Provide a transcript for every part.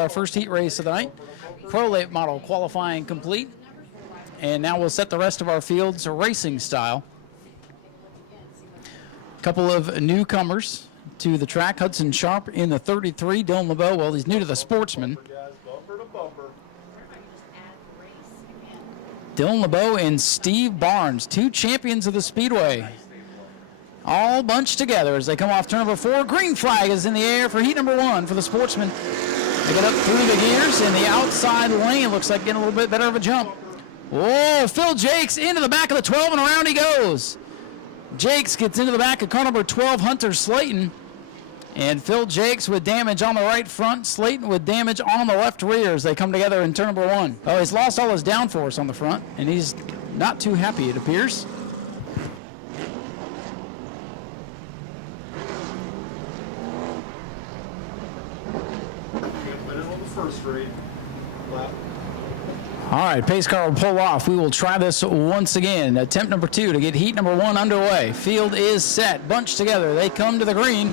Our first heat race of the night. Pro late model qualifying complete. And now we'll set the rest of our fields racing style. A couple of newcomers to the track. Hudson Sharp in the 33. Dylan LeBeau, well, he's new to the Sportsman. Dylan LeBeau and Steve Barnes, two champions of the Speedway. All bunched together as they come off turn number 4. Green flag is in the air for heat number 1 for the Sportsman. They get up through the gears in the outside lane. Looks like getting a little bit better of a jump. Whoa, Phil Jakes into the back of the 12 and around he goes. Jakes gets into the back of car number 12, Hunter Slayton. And Phil Jakes with damage on the right front, Slayton with damage on the left rear as they come together in turn number 1. Oh, he's lost all his downforce on the front, and he's not too happy, it appears. All right, pace car will pull off. We will try this once again. Attempt number 2 to get heat number 1 underway. Field is set, bunched together. They come to the green.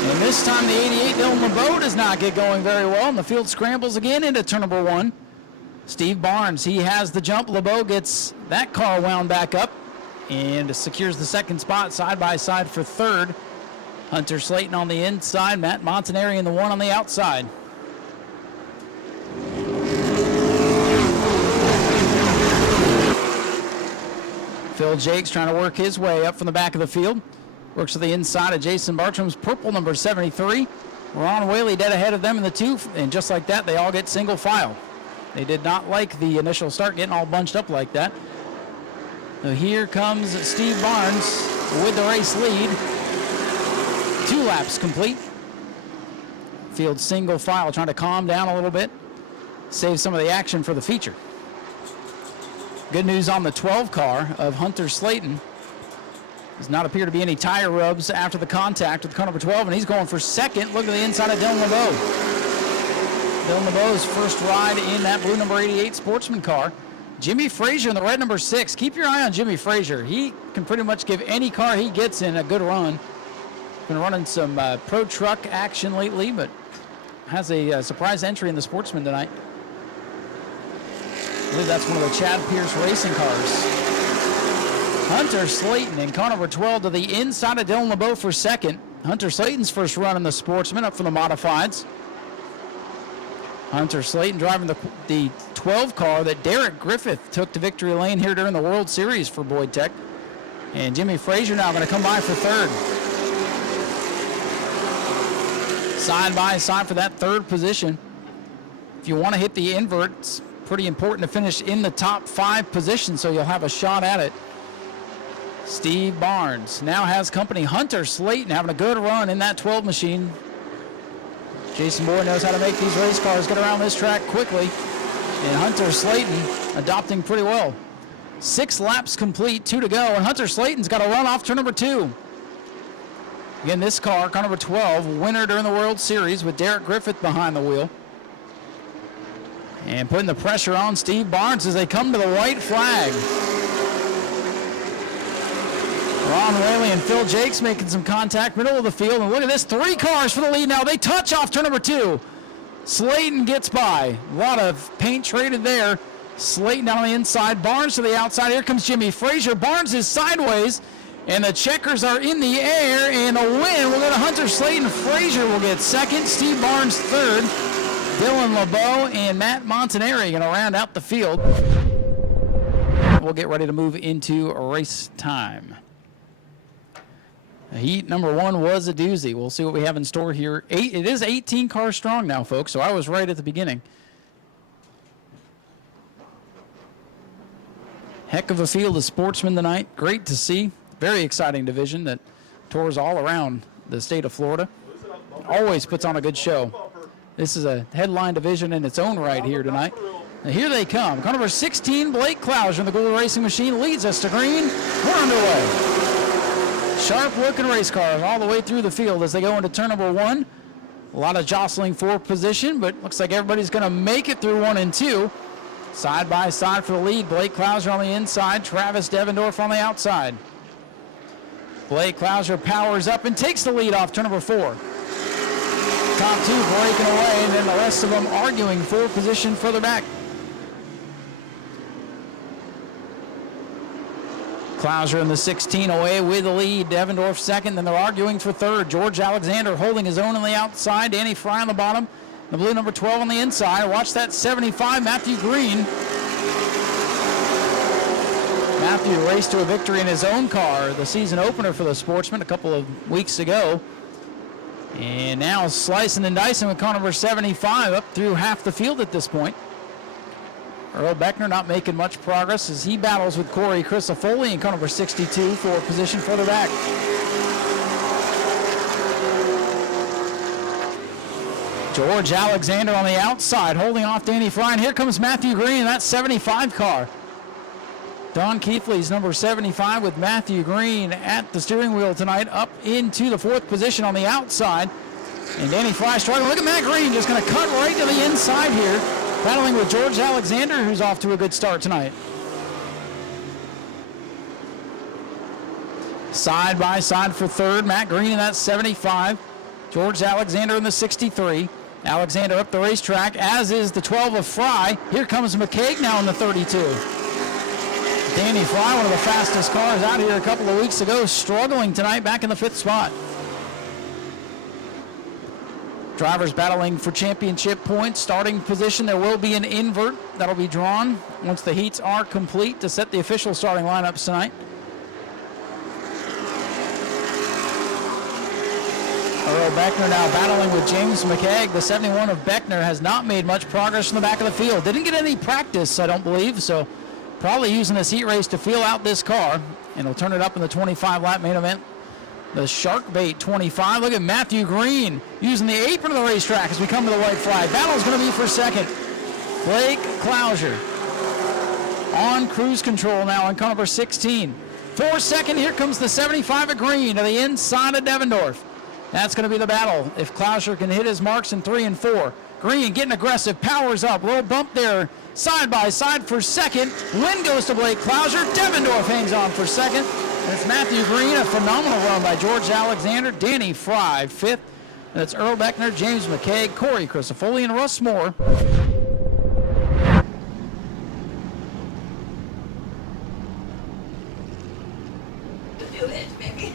And this time the 88 Dylan LeBeau does not get going very well, and the field scrambles again into turn number 1. Steve Barnes, he has the jump. LeBeau gets that car wound back up and secures the second spot side by side for third. Hunter Slayton on the inside, Matt Montanari in the 1 on the outside. Phil Jakes trying to work his way up from the back of the field. Works to the inside of Jason Bartram's purple number 73. Ron Whaley dead ahead of them in the 2, and just like that, they all get single file. They did not like the initial start getting all bunched up like that. So here comes Steve Barnes with the race lead. 2 laps complete. Field single file, trying to calm down a little bit, save some of the action for the feature. Good news on the 12 car of Hunter Slayton. Does not appear to be any tire rubs after the contact with car number 12, and he's going for second. Look at the inside of Dylan LeBeau. Dylan LeBeau's first ride in that blue number 88 Sportsman car. Jimmy Frazier in the red number 6. Keep your eye on Jimmy Frazier. He can pretty much give any car he gets in a good run. Been running some pro truck action lately, but has a surprise entry in the Sportsman tonight. I believe that's one of the Chad Pierce racing cars. Hunter Slayton in car number 12 to the inside of Dylan LeBeau for second. Hunter Slayton's first run in the Sportsman up from the modifieds. Hunter Slayton driving the 12 car that Derek Griffith took to victory lane here during the World Series for Boyd Tech. And Jimmy Frazier now going to come by for third. Side by side for that third position. If you want to hit the invert, it's pretty important to finish in the top 5 positions so you'll have a shot at it. Steve Barnes now has company. Hunter Slayton having a good run in that 12 machine. Jason Boyd knows how to make these race cars get around this track quickly. And Hunter Slayton adopting pretty well. 6 laps complete, 2 to go, and Hunter Slayton's got to run off turn number 2. Again, this car number 12, winner during the World Series with Derek Griffith behind the wheel. And putting the pressure on Steve Barnes as they come to the white flag. Ron Whaley and Phil Jakes making some contact, middle of the field. And look at this, 3 cars for the lead now. They touch off turn number 2. Slayton gets by. A lot of paint traded there. Slayton down on the inside, Barnes to the outside. Here comes Jimmy Frazier. Barnes is sideways, and the checkers are in the air, and a win will go to Hunter Slayton. Frazier will get second, Steve Barnes third. Dylan LeBeau and Matt Montanari going to round out the field. We'll get ready to move into race time. Heat number 1 was a doozy. We'll see what we have in store here. It is 18 cars strong now, folks, so I was right at the beginning. Heck of a field of Sportsmen tonight. Great to see. Very exciting division that tours all around the state of Florida. Always puts on a good show. This is a headline division in its own right here tonight. Now here they come. Car number 16, Blake Clouser in the Gould Racing Machine leads us to green. We're underway. Sharp-looking race cars all the way through the field as they go into turn number 1. A lot of jostling for position, but looks like everybody's going to make it through 1 and 2. Side by side for the lead. Blake Clouser on the inside, Travis Devendorf on the outside. Blake Clouser powers up and takes the lead off turn number 4. top two breaking away, and then the rest of them arguing for position further back. Klauser in the 16 away with the lead. Devendorf second, then they're arguing for third. George Alexander holding his own on the outside. Danny Fry on the bottom. The blue number 12 on the inside. Watch that 75, Matthew Green. Matthew raced to a victory in his own car, the season opener for the Sportsman a couple of weeks ago. And now slicing and dicing with car number 75 up through half the field at this point. Earl Beckner not making much progress as he battles with Corey Crisafoli in car number 62 for position further back. George Alexander on the outside holding off Danny Fry, and here comes Matthew Green in that 75 car. Don Keithley's number 75 with Matthew Green at the steering wheel tonight, up into the fourth position on the outside. And Danny Fry struggling. Look at Matt Green just going to cut right to the inside here, battling with George Alexander, who's off to a good start tonight. Side by side for third, Matt Green in that 75. George Alexander in the 63. Alexander up the racetrack, as is the 12 of Fry. Here comes McCaig now in the 32. Danny Fry, one of the fastest cars out here a couple of weeks ago, struggling tonight, back in the fifth spot. Drivers battling for championship points. Starting position, there will be an invert that'll be drawn once the heats are complete to set the official starting lineups tonight. Earl Beckner now battling with James McCaig. The 71 of Beckner has not made much progress in the back of the field. Didn't get any practice, I don't believe, so probably using this heat race to feel out this car, and he'll turn it up in the 25-lap main event. The Shark Bait 25. Look at Matthew Green using the apron of the racetrack as we come to the white flag. Battle's going to be for second. Blake Klauser on cruise control now in car number 16. For second, here comes the 75 of Green to the inside of Devendorf. That's going to be the battle if Klauser can hit his marks in 3 and 4. Green getting aggressive, powers up, little bump there, side by side for second. Win goes to Blake Klauser. Devendorf hangs on for second. And it's Matthew Green, a phenomenal run by George Alexander. Danny Fry, fifth. And it's Earl Beckner, James McCaig, Corey Crisafoli, and Russ Moore. Do it, baby.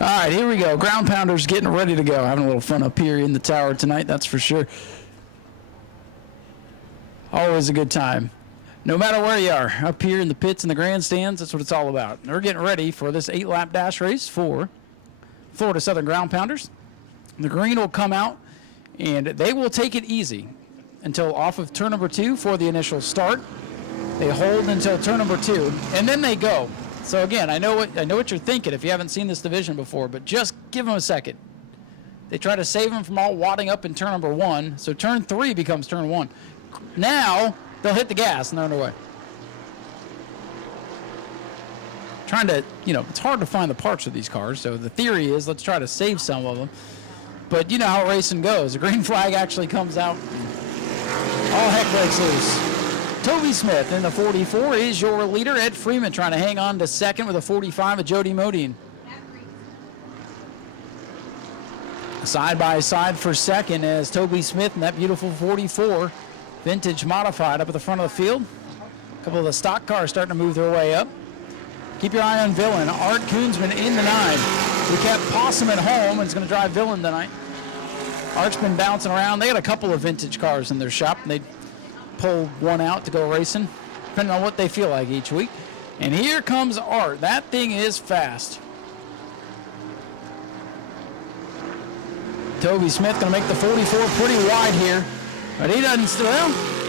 All right, here we go. Ground Pounders getting ready to go. Having a little fun up here in the tower tonight, that's for sure. Always a good time. No matter where you are, up here in the pits and the grandstands, that's what it's all about. We're getting ready for this 8-lap dash race for Florida Southern Ground Pounders. The green will come out, and they will take it easy until off of turn number 2 for the initial start. They hold until turn number 2, and then they go. So again, I know what you're thinking if you haven't seen this division before, but just give them a second. They try to save them from all wadding up in turn number 1, so turn 3 becomes turn 1. Now they'll hit the gas and they're underway. Trying to, it's hard to find the parts of these cars, so the theory is let's try to save some of them. But you know how racing goes. The green flag actually comes out, all heck breaks loose. Toby Smith in the 44 is your leader. Ed Freeman trying to hang on to second with a 45 of Jody Modine. Side by side for second as Toby Smith in that beautiful 44. Vintage modified up at the front of the field. A couple of the stock cars starting to move their way up. Keep your eye on Villain. Art Koonsman in the 9. We kept Possum at home and is going to drive Villain tonight. Art's been bouncing around. They got a couple of vintage cars in their shop, and they pull one out to go racing, depending on what they feel like each week. And here comes Art. That thing is fast. Toby Smith going to make the 44 pretty wide here. But he doesn't,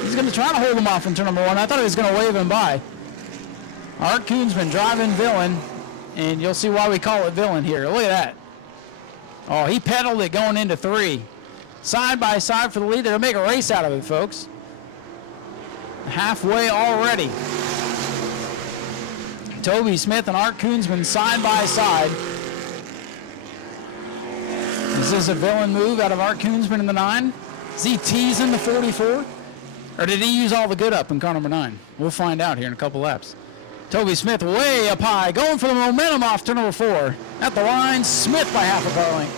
he's going to try to hold him off in turn number 1. I thought he was going to wave him by. Art Koonsman driving Villain, and you'll see why we call it Villain here. Look at that. Oh, he pedaled it going into 3. Side by side for the lead. They'll make a race out of it, folks. Halfway already. Toby Smith and Art Koonsman side by side. Is this a Villain move out of Art Koonsman in the 9? Is he teasing the 44? Or did he use all the good up in car number 9? We'll find out here in a couple laps. Toby Smith way up high, going for the momentum off turn number 4. At the line, Smith by half a car length.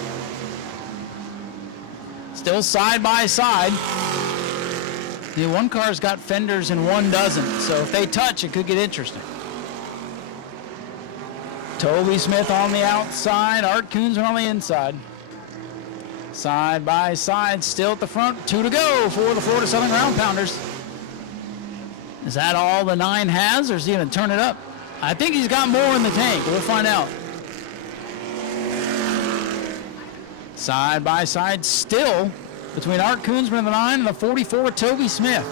Still side by side. The one car's got fenders and one doesn't, so if they touch, it could get interesting. Toby Smith on the outside, Art Koonsman on the inside. Side by side, still at the front. 2 to go for the Florida Southern Ground Pounders. Is that all the 9 has, or is he going to turn it up? I think he's got more in the tank. We'll find out. Side by side, still between Art Koonsman in the 9 and the 44, Toby Smith.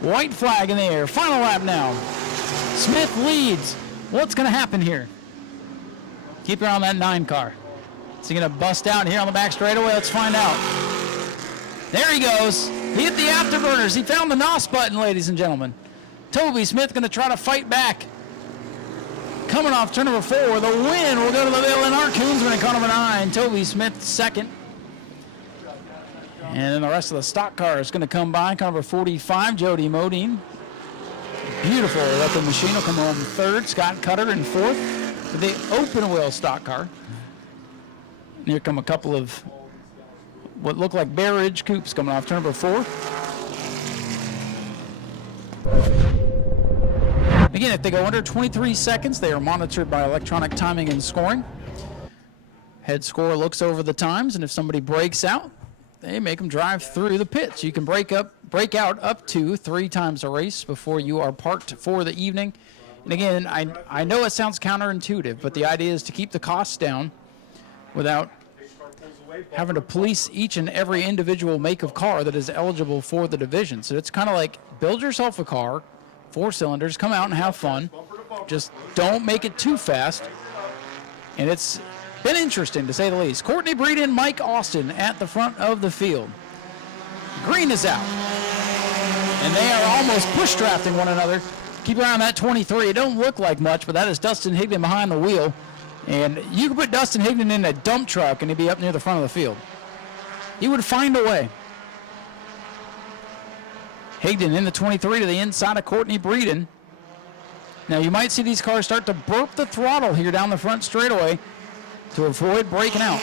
White flag in the air. Final lap now. Smith leads. What's going to happen here? Keep your eye on that 9 car. Is he going to bust out here on the back straightaway? Let's find out. There he goes. He hit the afterburners. He found the NOS button, ladies and gentlemen. Toby Smith going to try to fight back. Coming off turn number 4, the win will go to the villain Art Koonsman in car number 9. Toby Smith second. And then the rest of the stock car is going to come by. Car number 45, Jody Modine. Beautiful electric machine will come home third. Scott Cutter in fourth with the open wheel stock car. And here come a couple of what look like Bear Ridge coupes coming off turn number 4. Again, if they go under 23 seconds, they are monitored by electronic timing and scoring. Head scorer looks over the times, and if somebody breaks out, they make them drive through the pits. You can break out up to 3 times a race before you are parked for the evening. And again, I know it sounds counterintuitive, but the idea is to keep the costs down without having to police each and every individual make of car that is eligible for the division. So it's kind of like build yourself a car, 4 cylinders, come out and have fun. Just don't make it too fast. And it's been interesting, to say the least. Courtney Breeden, Mike Austin at the front of the field. Green is out. And they are almost push drafting one another. Keep an eye on that 23. It don't look like much, but that is Dustin Higdon behind the wheel. And you could put Dustin Higdon in a dump truck and he'd be up near the front of the field. He would find a way. Higdon in the 23 to the inside of Courtney Breeden. Now you might see these cars start to burp the throttle here down the front straightaway to avoid breaking out.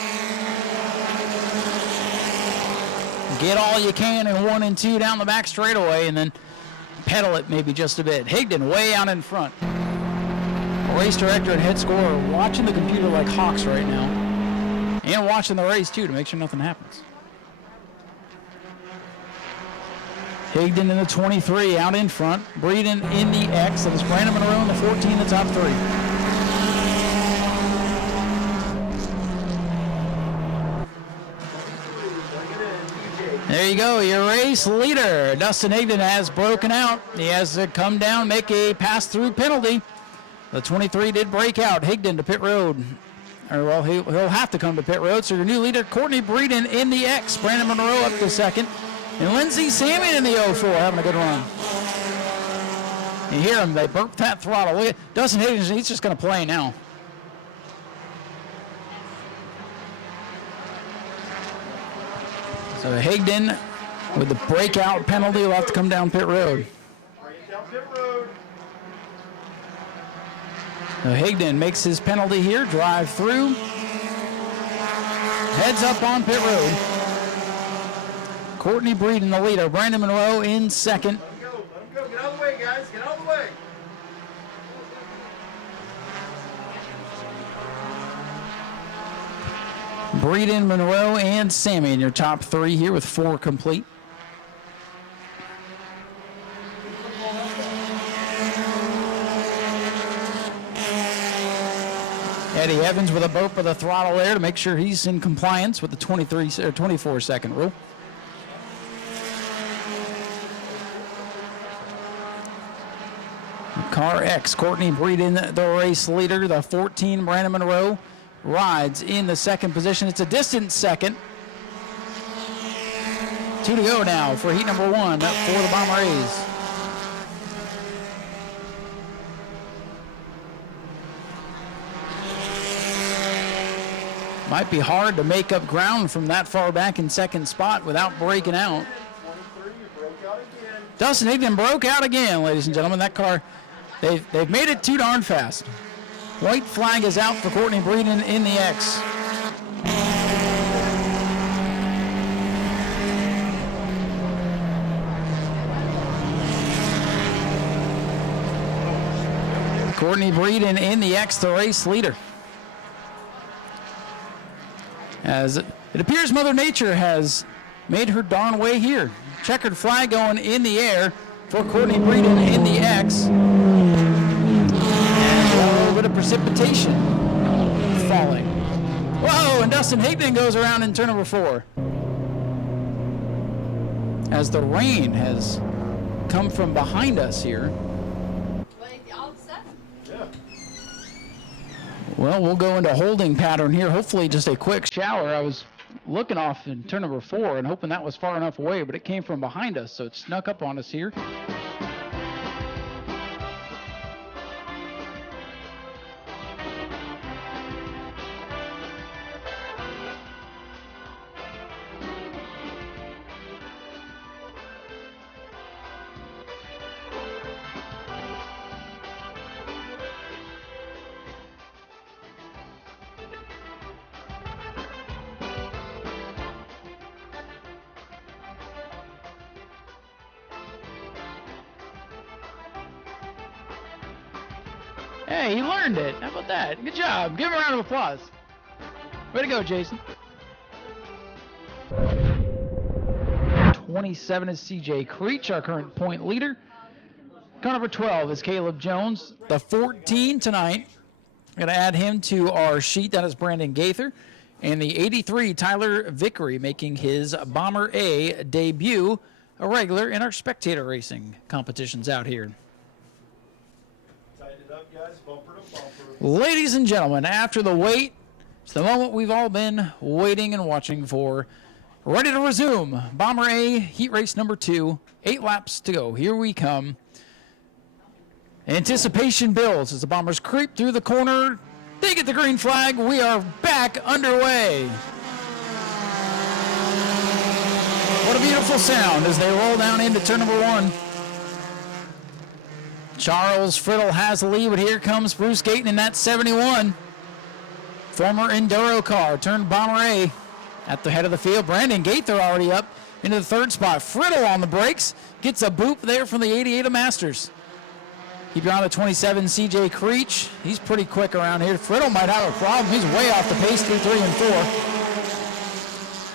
Get all you can in 1 and 2 down the back straightaway and then pedal it maybe just a bit. Higdon way out in front. Race director and head scorer are watching the computer like hawks right now. And watching the race too to make sure nothing happens. Higdon in the 23 out in front. Breeden in the X. That is Brandon Monroe in the 14, the top 3. There you go, your race leader. Dustin Higdon has broken out. He has to come down, make a pass-through penalty. The 23 did break out. Higdon to pit road. Or, well, he'll have to come to pit road. So your new leader, Courtney Breeden in the X. Brandon Monroe up to second. And Lindsey Salmon in the 04, having a good run. You hear him, they burp that throttle. Look at Dustin Higdon, he's just going to play now. So Higdon with the breakout penalty will have to come down pit road. So Higdon makes his penalty here, drive through, heads up on pit road. Courtney Breeden the leader, Brandon Monroe in second. Let him go, get out of the way, guys, get out of the way. Breeden, Monroe, and Sammy in your top 3 here with 4 complete. Eddie Evans with a burp of the throttle there to make sure he's in compliance with the 24-second rule. Car X, Courtney Breeden, the race leader. The 14, Brandon Monroe, rides in the second position. It's a distant second. 2 to go now for heat number 1 up for the Bomber A's. Might be hard to make up ground from that far back in second spot without breaking out. Dustin Higdon broke out again, ladies and gentlemen. That car They've made it too darn fast. White flag is out for Courtney Breeden in the X. Courtney Breeden in the X, the race leader. As it appears Mother Nature has made her darn way here. Checkered flag going in the air for Courtney Breeden in the X. And a little bit of precipitation falling. Whoa, and Dustin Higdon goes around in turn number 4. As the rain has come from behind us here. Well, we'll go into holding pattern here. Hopefully just a quick shower. I was looking off in turn number 4 and hoping that was far enough away, but it came from behind us, so it snuck up on us here. Hey, he learned it. How about that? Good job. Give him a round of applause. Way to go, Jason. 27 is CJ Creech, our current point leader. Car number 12 is Caleb Jones. The 14 tonight, I'm going to add him to our sheet. That is Brandon Gaither. And the 83, Tyler Vickery, making his Bomber A debut, a regular in our spectator racing competitions out here. Ladies and gentlemen, after the wait, it's the moment we've all been waiting and watching for. Ready to resume. Bomber A, heat race number 2. 8 laps to go. Here we come. Anticipation builds as the Bombers creep through the corner. They get the green flag. We are back underway. What a beautiful sound as they roll down into turn number 1. Charles Friddle has the lead, but here comes Bruce Gayton in that 71. Former Enduro car turned Bomber A at the head of the field. Brandon Gaither already up into the 3rd spot. Friddle on the brakes. Gets a boop there from the 88 of Masters. Keep your eye on the 27, CJ Creech. He's pretty quick around here. Friddle might have a problem. He's way off the pace through 3 and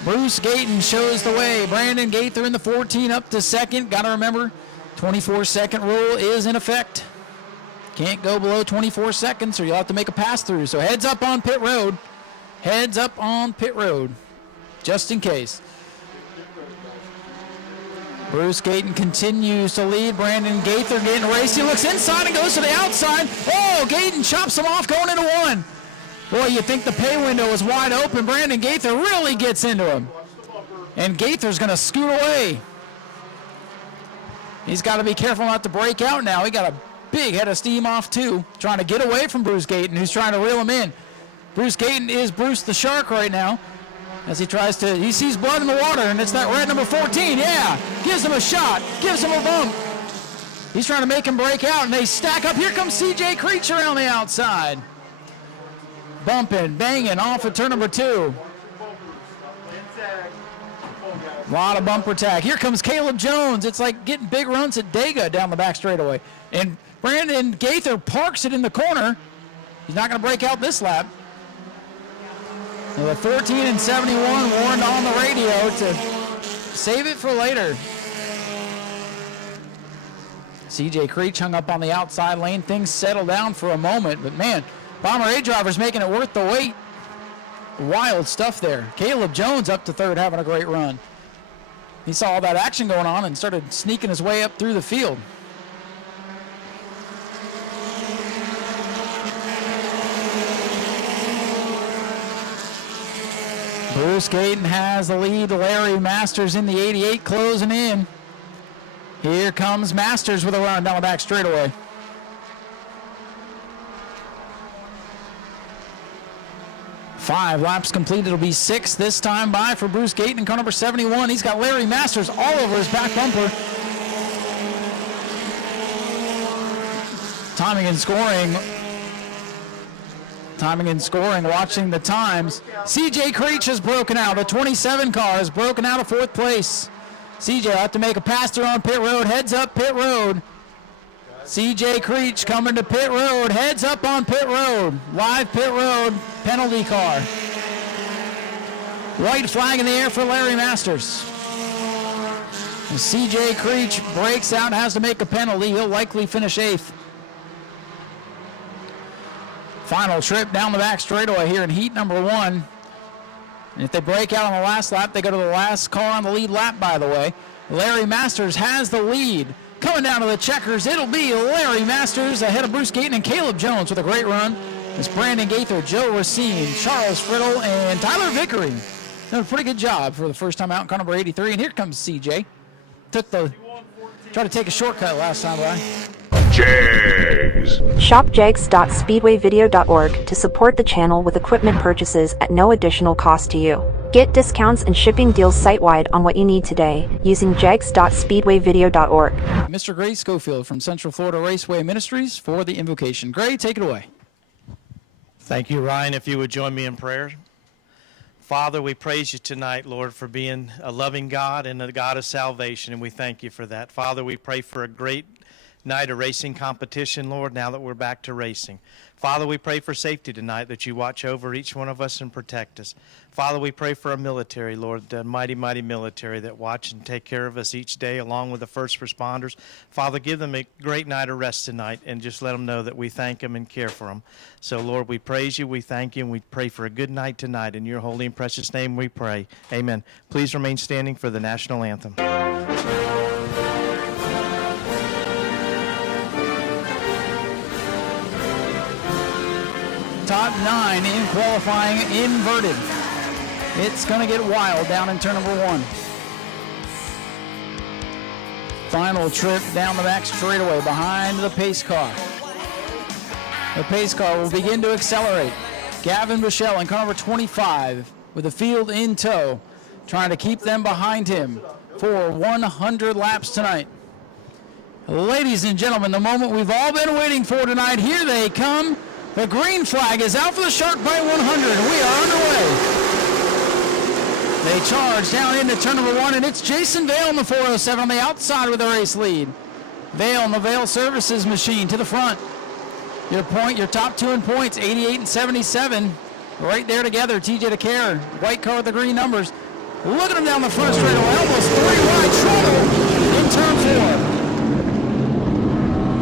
4. Bruce Gayton shows the way. Brandon Gaither in the 14 up to 2nd. Got to remember, 24-second rule is in effect. Can't go below 24 seconds or you'll have to make a pass through. So heads up on pit road. Heads up on pit road, just in case. Bruce Gayton continues to lead. Brandon Gaither getting raced. He looks inside and goes to the outside. Oh, Gayton chops him off going into 1. Boy, you think the pay window is wide open. Brandon Gaither really gets into him. And Gaither's going to scoot away. He's got to be careful not to break out now. He got a big head of steam off too, trying to get away from Bruce Gayton, who's trying to reel him in. Bruce Gayton is Bruce the Shark right now as he tries to, he sees blood in the water, and it's that red number 14. Yeah, gives him a shot, gives him a bump. He's trying to make him break out, and they stack up. Here comes CJ Creech around the outside. Bumping, banging off of turn number 2. A lot of bumper tag. Here comes Caleb Jones. It's like getting big runs at Dega down the back straightaway. And Brandon Gaither parks it in the corner. He's not going to break out this lap. So the 14 and 71 warned on the radio to save it for later. CJ Creech hung up on the outside lane. Things settled down for a moment. But, man, Bomber A driver's making it worth the wait. Wild stuff there. Caleb Jones up to 3rd, having a great run. He saw all that action going on and started sneaking his way up through the field. Bruce Gayton has the lead. Larry Masters in the 88 closing in. Here comes Masters with a run down the back straightaway. Five laps complete. It'll be 6 this time by for Bruce Gayton in car number 71. He's got Larry Masters all over his back bumper. Timing and scoring. Timing and scoring, watching the times. CJ Creech has broken out. The 27 car has broken out of 4th place. CJ will have to make a pass through on pit road. Heads up pit road. CJ Creech coming to pit road. Heads up on pit road. Live pit road penalty car. White flag in the air for Larry Masters. As CJ Creech breaks out, has to make a penalty. He'll likely finish 8th. Final trip down the back straightaway here in heat number 1. And if they break out on the last lap, they go to the last car on the lead lap, by the way. Larry Masters has the lead. Coming down to the checkers, it'll be Larry Masters ahead of Bruce Gayton and Caleb Jones with a great run. It's Brandon Gaither, Joe Racine, Charles Friddle, and Tyler Vickery. Done a pretty good job for the first time out in car number 83. And here comes CJ. Tried to take a shortcut last time by. Jags. Shop jags.speedwayvideo.org to support the channel with equipment purchases at no additional cost to you. Get discounts and shipping deals site-wide on what you need today using jags.speedwayvideo.org. Mr. Gray Schofield from Central Florida Raceway Ministries for the invocation. Gray, take it away. Thank you, Ryan. If you would join me in prayer. Father, we praise you tonight, Lord, for being a loving God and a God of salvation, and we thank you for that. Father, we pray for a great night of racing competition, Lord, now that we're back to racing. Father, we pray for safety tonight, that you watch over each one of us and protect us. Father, we pray for our military, Lord, the mighty, mighty military that watch and take care of us each day along with the first responders. Father, give them a great night of rest tonight and just let them know that we thank them and care for them. So, Lord, we praise you, we thank you, and we pray for a good night tonight. In your holy and precious name we pray. Amen. Please remain standing for the national anthem. Top 9 in qualifying inverted. It's going to get wild down in turn number 1. Final trip down the back straightaway behind the pace car. The pace car will begin to accelerate. Gavin Bichelle in car number 25 with the field in tow, trying to keep them behind him for 100 laps tonight. Ladies and gentlemen, the moment we've all been waiting for tonight, here they come. The green flag is out for the Shark Bite 100. We are underway. They charge down into turn number 1, and it's Jason Vale in the 407 on the outside with the race lead. Vale in the Vale Services machine to the front. Your top 2 in points, 88 and 77. Right there together, TJ DeCare, white car with the green numbers. Look at him down the front straightaway, almost 3 wide, trouble in turn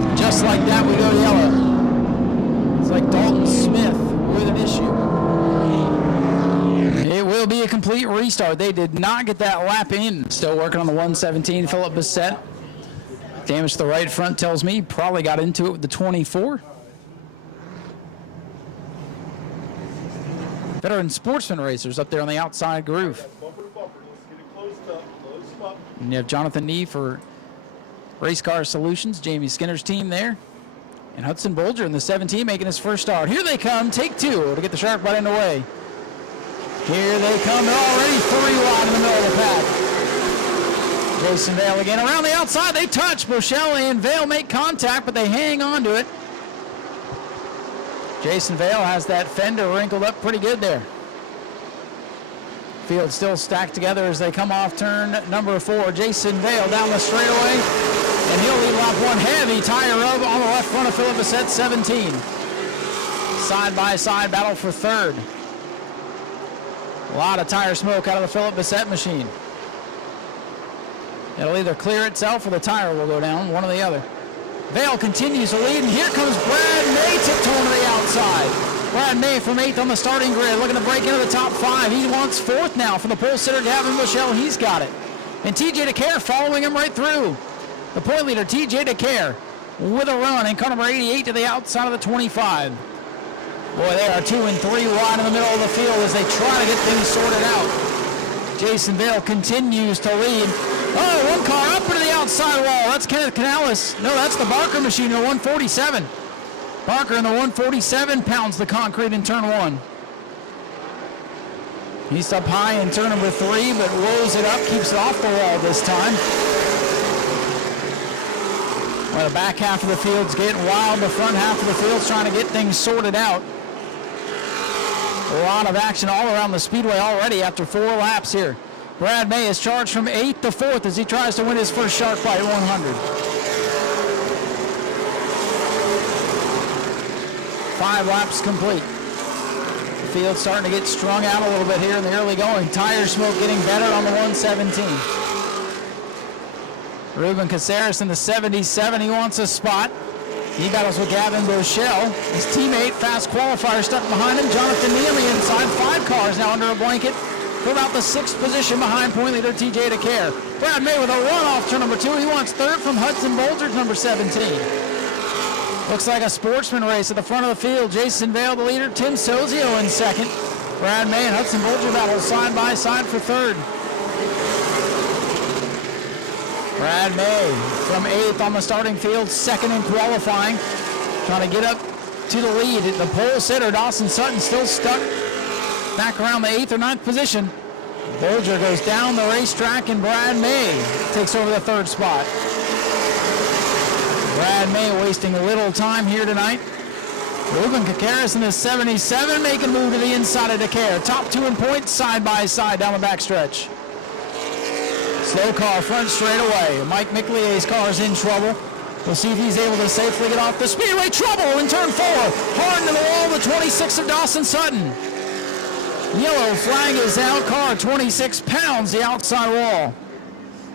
4. Just like that, we go to yellow. It's like Dalton Smith with an issue. It will be a complete restart. They did not get that lap in. Still working on the 117, Philip Bissett. Damage to the right front tells me he probably got into it with the 24. Veteran Sportsman racers up there on the outside groove. And you have Jonathan Nee for Race Car Solutions, Jamie Skinner's team there. And Hudson Bolger in the 17 making his first start. Here they come, take 2 to get the Shark Bite underway. Here they come, they're already 3 wide in the middle of the pack. Jason Vale again around the outside, they touch. Bochelle and Vale make contact, but they hang on to it. Jason Vale has that fender wrinkled up pretty good there. Field still stacked together as they come off turn number 4. Jason Vale down the straightaway. And he'll lead lap 1. Heavy tire rub on the left front of Philip Bissett, 17. Side-by-side battle for 3rd. A lot of tire smoke out of the Philip Bissett machine. It'll either clear itself or the tire will go down, one or the other. Vale continues to lead, and here comes Brad May tiptoeing to the outside. Brad May from 8th on the starting grid, looking to break into the top 5. He wants 4th now for the pole sitter, Gavin Bichelle. He's got it. And TJ DeCare following him right through. The point leader, TJ DeCare, with a run in car number 88 to the outside of the 25. Boy, they are 2 and 3 wide in the middle of the field as they try to get things sorted out. Jason Vale continues to lead. Oh, one car up into the outside wall. That's Kenneth Canales. No, that's the Barker machine in the 147. Barker in the 147 pounds the concrete in turn 1. He's up high in turn number 3, but rolls it up, keeps it off the wall this time. Well, the back half of the field's getting wild. The front half of the field's trying to get things sorted out. A lot of action all around the Speedway already after 4 laps here. Brad May is charged from 8th to 4th as he tries to win his first Shark Bite 100. 5 laps complete. The field's starting to get strung out a little bit here in the early going. Tire smoke getting better on the 117. Ruben Caceres in the 77, he wants a spot. He battles with Gavin Bochelle. His teammate, fast qualifier, stuck behind him. Jonathan Lee on the inside. 5 cars now under a blanket. For about the 6th position behind point leader TJ DeCare. Brad May with a run off turn number 2. He wants 3rd from Hudson Bolger's number 17. Looks like a Sportsman race at the front of the field. Jason Vale, the leader. Tim Sozio in 2nd. Brad May and Hudson Bolger battle side by side for 3rd. Brad May from 8th on the starting field, 2nd in qualifying. Trying to get up to the lead. The pole sitter, Dawson Sutton, still stuck back around the 8th or 9th position. Bolger goes down the racetrack and Brad May takes over the 3rd spot. Brad May wasting a little time here tonight. Ruben Caceres in the 77 making a move to the inside of DeCare. Top 2 in points side by side down the backstretch. Slow car front straightaway. Mike Micklier's car is in trouble. We'll see if he's able to safely get off the Speedway. Trouble in turn 4. Hard into the wall, the 26 of Dawson Sutton. Yellow flag is out. Car 26 pounds the outside wall.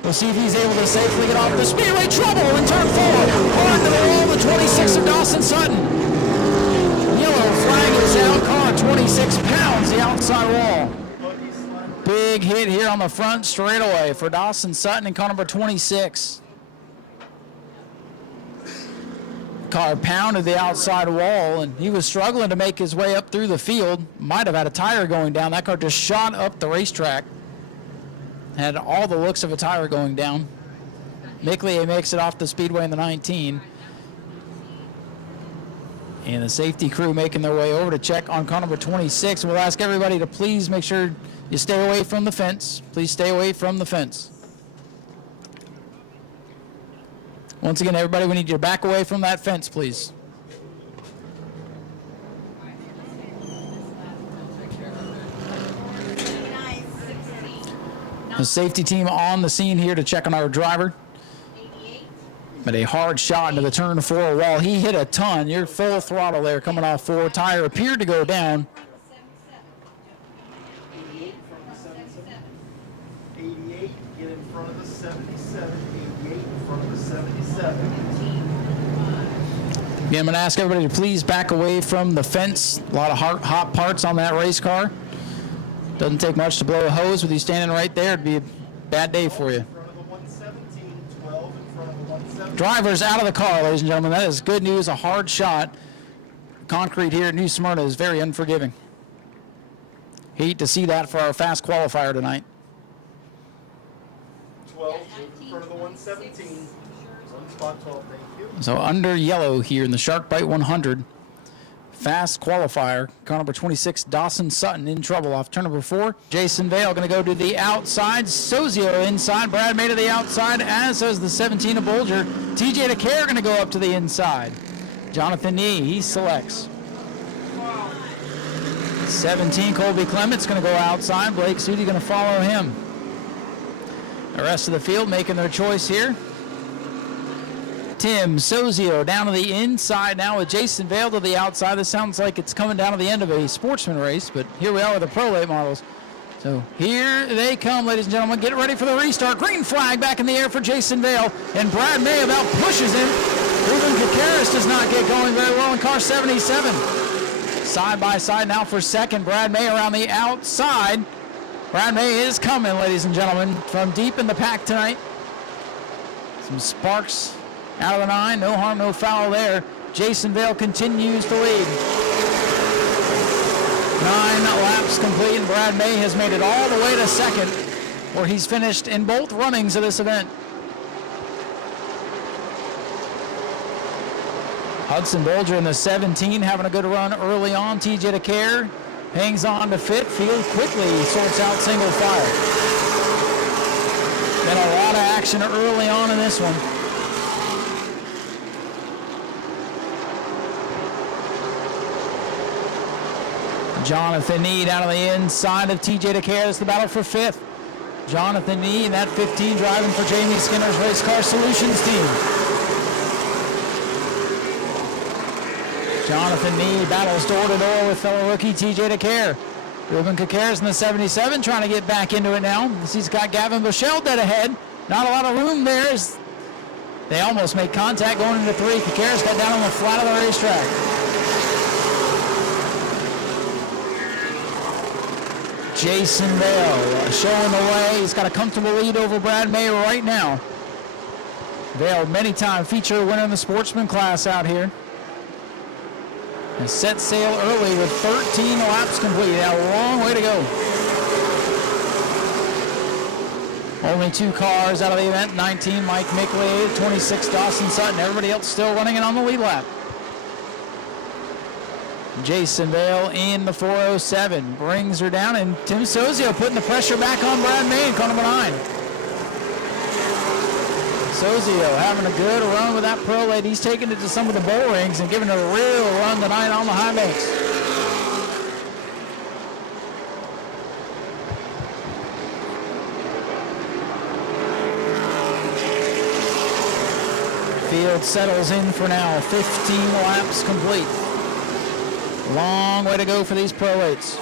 We'll see if he's able to safely get off the Speedway. Trouble in turn 4. Hard into the wall, the 26 of Dawson Sutton. Yellow flag is out. Car 26 pounds the outside wall. Big hit here on the front straightaway for Dawson Sutton and car number 26. Car pounded the outside wall, and he was struggling to make his way up through the field. Might have had a tire going down. That car just shot up the racetrack. Had all the looks of a tire going down. Mickley makes it off the Speedway in the 19. And the safety crew making their way over to check on car number 26. We'll ask everybody to please make sure you stay away from the fence. Please stay away from the fence. Once again, everybody, we need you to back away from that fence, please. The safety team on the scene here to check on our driver. But a hard shot into the turn 4 wall. He hit a ton. You're full throttle there coming off 4. Tire appeared to go down. 88, get in front of the 77. 88 in front of the 77. Again, I'm going to ask everybody to please back away from the fence. A lot of hot parts on that race car. Doesn't take much to blow a hose with you standing right there. It'd be a bad day for you. Driver's out of the car, ladies and gentlemen. That is good news. A hard shot. Concrete here at New Smyrna is very unforgiving. Hate to see that for our fast qualifier tonight. 12 in front of the 117. On spot 12, thank you. So under yellow here in the Shark Bite 100. Fast qualifier. Car number 26, Dawson Sutton in trouble off turn number 4. Jason Vale going to go to the outside. Sozio inside. Brad May to the outside, as does the 17 of Bolger. TJ DeCare going to go up to the inside. Jonathan Nee, he selects. 17, Colby Clements going to go outside. Blake Sudi going to follow him. The rest of the field making their choice here. Tim Sozio down to the inside now with Jason Vale to the outside. This sounds like it's coming down to the end of a Sportsman race, but here we are with the Pro Late models. So here they come, ladies and gentlemen. Get ready for the restart. Green flag back in the air for Jason Vale, and Brad May about pushes him. Ruben Caceres does not get going very well in car 77. Side by side now for 2nd. Brad May around the outside. Brad May is coming, ladies and gentlemen, from deep in the pack tonight. Some sparks out of the 9, no harm, no foul there. Jason Vale continues to lead. 9 laps complete, and Brad May has made it all the way to 2nd, where he's finished in both runnings of this event. Hudson Bolger in the 17 having a good run early on. TJ DeCare hangs on to 5th. Field quickly sorts out single file. Been a lot of action early on in this one. Jonathan Nee down on the inside of TJ DeCare. It's the battle for 5th. Jonathan Nee in that 15 driving for Jamie Skinner's Race Car Solutions team. Jonathan Nee battles door to door with fellow rookie TJ DeCare. Ruben Cacares in the 77 trying to get back into it now. He's got Gavin Bushell dead ahead. Not a lot of room there as they almost make contact going into 3. Cacares got down on the flat of the racetrack. Jason Vale showing the way. He's got a comfortable lead over Brad May right now. Vale, many-time feature winner in the Sportsman class out here. And set sail early with 13 laps complete. A long way to go. Only 2 cars out of the event. 19, Mike Mickley, 26, Dawson Sutton. Everybody else still running it on the lead lap. Jason Vale in the 407 brings her down, and Tim Sozio putting the pressure back on Brad May in car number 9. Sozio having a good run with that pro late. He's taking it to some of the bull rings and giving it a real run tonight on the high banks. Field settles in for now. 15 laps complete. Long way to go for these pro weights.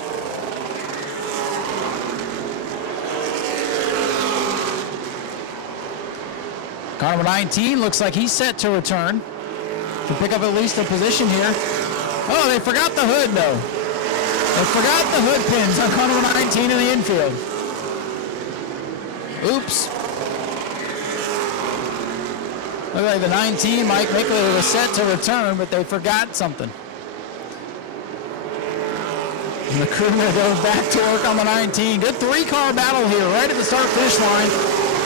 Car number 19 looks like he's set to return to pick up at least a position here. Oh, they forgot the hood though. They forgot the hood pins on car number 19 in the infield. Oops. Looked like the 19, Mike Mickley, was set to return, but they forgot something. And the crew goes back to work on the 19. Good 3-car battle here right at the start-finish line.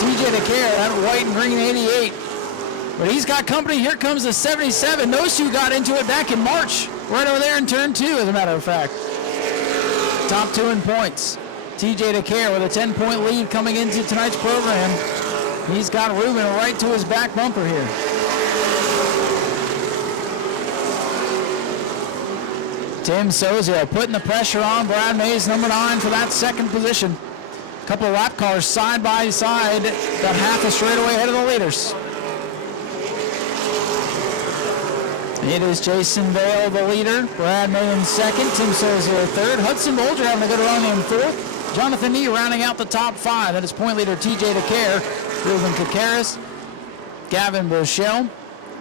TJ DeCare, that white and green 88. But he's got company. Here comes the 77. Those two got into it back in March, right over there in turn 2, as a matter of fact. Top 2 in points. TJ DeCare with a 10-point lead coming into tonight's program. He's got Ruben right to his back bumper here. Tim Sozio putting the pressure on Brad May's number 9 for that second position. A couple of lap cars side by side, about half a straightaway ahead of the leaders. It is Jason Vale, the leader. Brad May in second. Tim Sozio third. Hudson Bolger having a good run in fourth. Jonathan Nee rounding out the top 5. That is point leader TJ DeCare, Ruben Cacares, Gavin Bushell,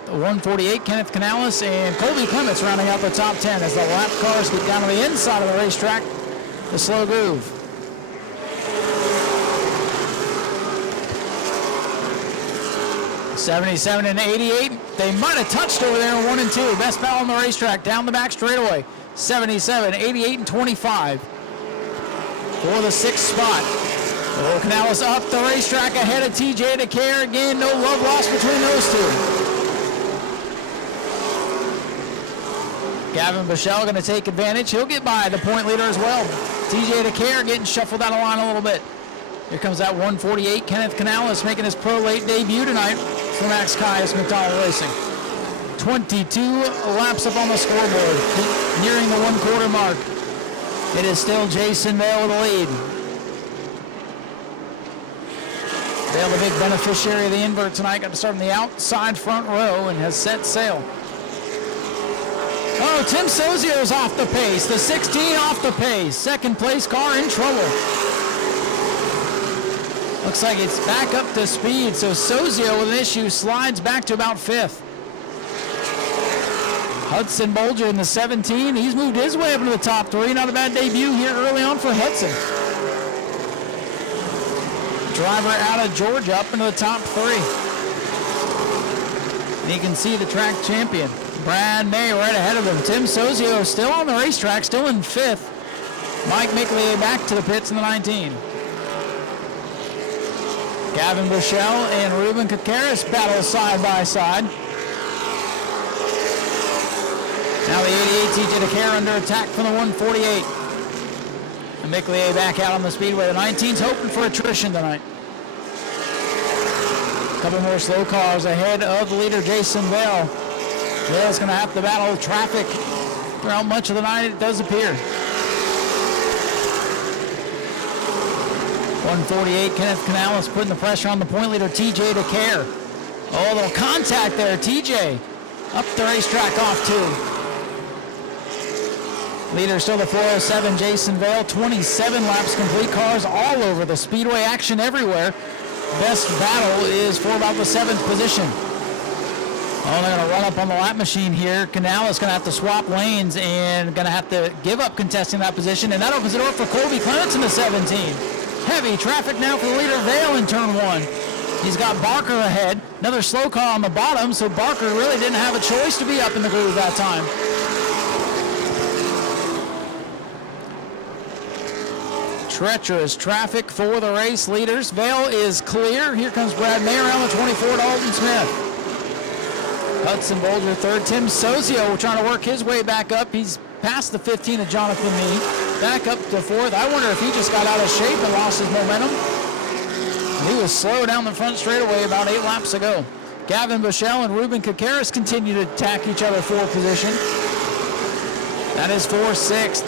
148 Kenneth Canales, and Colby Clements rounding out the top 10 as the lap cars get down to the inside of the racetrack, the slow groove. '77 and 88, they might have touched over there in 1 and 2. Best battle on the racetrack, down the back straightaway. 77, 88, and 25 for the 6th spot. Oh, Canales up the racetrack ahead of TJ DeCare. Again, no love lost between those two. Gavin Bushell going to take advantage. He'll get by the point leader as well. TJ DeCare getting shuffled out of line a little bit. Here comes that 148 Kenneth Canales making his pro late debut tonight for Max Caius McDonald Racing. 22 laps up on the scoreboard, nearing the 1/4 mark. It is still Jason Vale with the lead. Vale, the big beneficiary of the invert tonight, got to start on the outside front row and has set sail. Oh, Tim Sozio's off the pace. The 16 off the pace. Second place car in trouble. Looks like it's back up to speed, so Sozio with an issue slides back to about 5th. Hudson Bolger in the 17. He's moved his way up into the top 3. Not a bad debut here early on for Hudson. Driver out of Georgia up into the top 3. And you can see the track champion, Brad May, right ahead of him. Tim Sozio still on the racetrack, still in 5th. Mike Mickley back to the pits in the 19. Gavin Bushell and Ruben Cacares battle side by side. Now the 88 TJ DeCare under attack from the 148. And Mickley back out on the speedway. The 19's hoping for attrition tonight. A couple more slow cars ahead of the leader, Jason Vale. Vale's going to have to battle traffic throughout much of the night, it does appear. 148, Kenneth Canales putting the pressure on the point leader, TJ DeCare. Oh, a little contact there, TJ. Up the racetrack off 2. Leader still the 407, Jason Vale. 27 laps complete, cars all over the Speedway, action everywhere. Best battle is for about the 7th position. Oh, they're going to run up on the lap machine here. Canales going to have to swap lanes and going to have to give up contesting that position, and that opens the door for Colby Clarence in the 17. Heavy traffic now for the leader, Vale, in turn 1. He's got Barker ahead. Another slow car on the bottom, so Barker really didn't have a choice to be up in the groove that time. Treacherous traffic for the race leaders. Vale is clear. Here comes Brad May around the 24 to Alton Smith. Hudson Bolger third. Tim Sozio trying to work his way back up. He's past the 15 of Jonathan Mee. Back up to 4th. I wonder if he just got out of shape and lost his momentum. He was slow down the front straightaway about 8 laps ago. Gavin Bushell and Ruben Kakaris continue to attack each other for position. That is for 6th.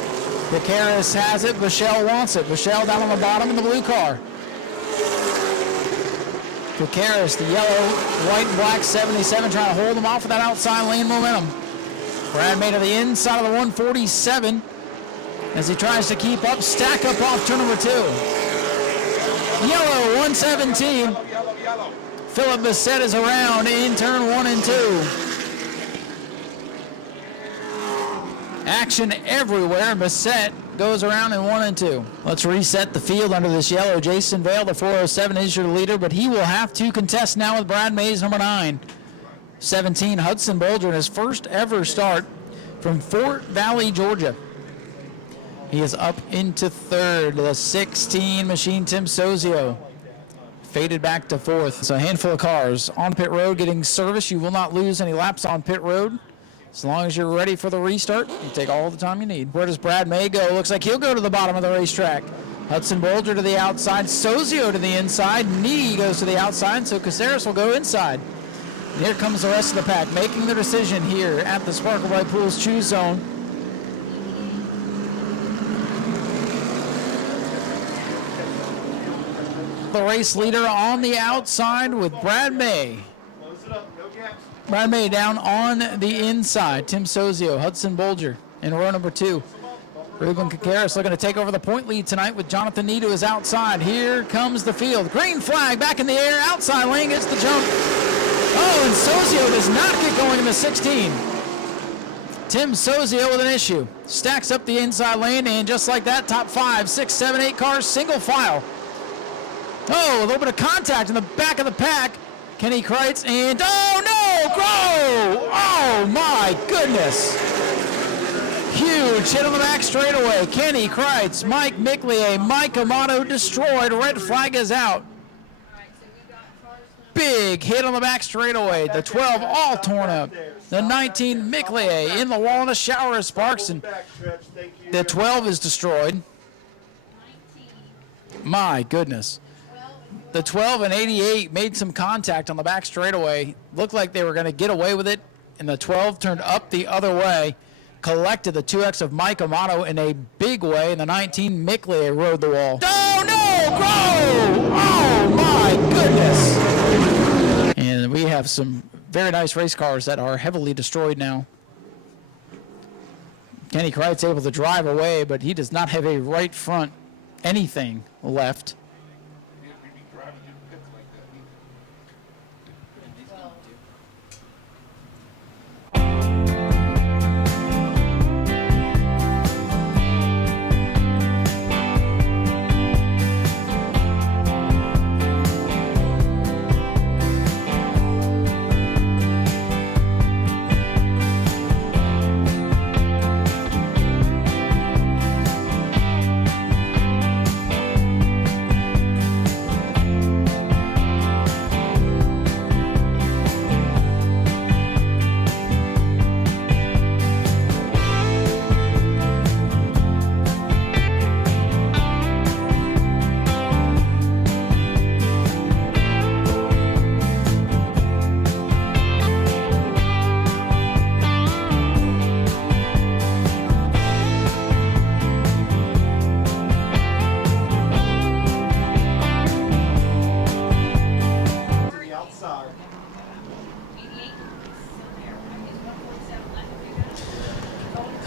Kakaris has it. Bushell wants it. Bushell down on the bottom in the blue car. Kakaris, the yellow, white, and black 77, trying to hold him off with that outside lane momentum. Brad May to the inside of the 147 as he tries to keep up, stack up off turn number 2. Yellow, 117. Philip Bissett is around in turn 1 and 2. Action everywhere. Bissett goes around in 1 and 2. Let's reset the field under this yellow. Jason Vale, the 407, is your leader, but he will have to contest now with Brad Mays, number 9. 17, Hudson Bolger in his first ever start from Fort Valley, Georgia. He is up into 3rd. The 16, Machine Tim Sozio faded back to 4th. So a handful of cars on pit road getting service. You will not lose any laps on pit road. As long as you're ready for the restart, you take all the time you need. Where does Brad May go? Looks like he'll go to the bottom of the racetrack. Hudson Bolger to the outside, Sozio to the inside, Nee goes to the outside, so Caceres will go inside. And here comes the rest of the pack, making the decision here at the Sparkle Bright Pools Choose Zone. The race leader on the outside with Brad May. Close it up, no gaps. Brad May down on the inside. Tim Sozio, Hudson Bolger in row number 2. Ruben Kakaris looking to take over the point lead tonight with Jonathan Nee to his outside. Here comes the field. Green flag back in the air. Outside lane gets the jump. Oh, and Sozio does not get going in the 16. Tim Sozio with an issue. Stacks up the inside lane, and just like that, top 5, 6, 7, 8 cars, single file. Oh, a little bit of contact in the back of the pack. Kenny Kreitz, and oh no, go! Oh my goodness. Huge hit on the back straightaway. Kenny Kreitz, Mike Miclier, Mike Amato destroyed. Red flag is out. Big hit on the back straightaway. The 12 all torn up. The 19 Miclier in the wall in a shower of sparks, and the 12 is destroyed. My goodness. The 12 and 88 made some contact on the back straightaway. Looked like they were going to get away with it, and the 12 turned up the other way, collected the 2X of Mike Amato in a big way, and the 19 Miclier rode the wall. Oh no, go! Oh my goodness! And we have some very nice race cars that are heavily destroyed now. Kenny Kreitz able to drive away, but he does not have a right front anything left.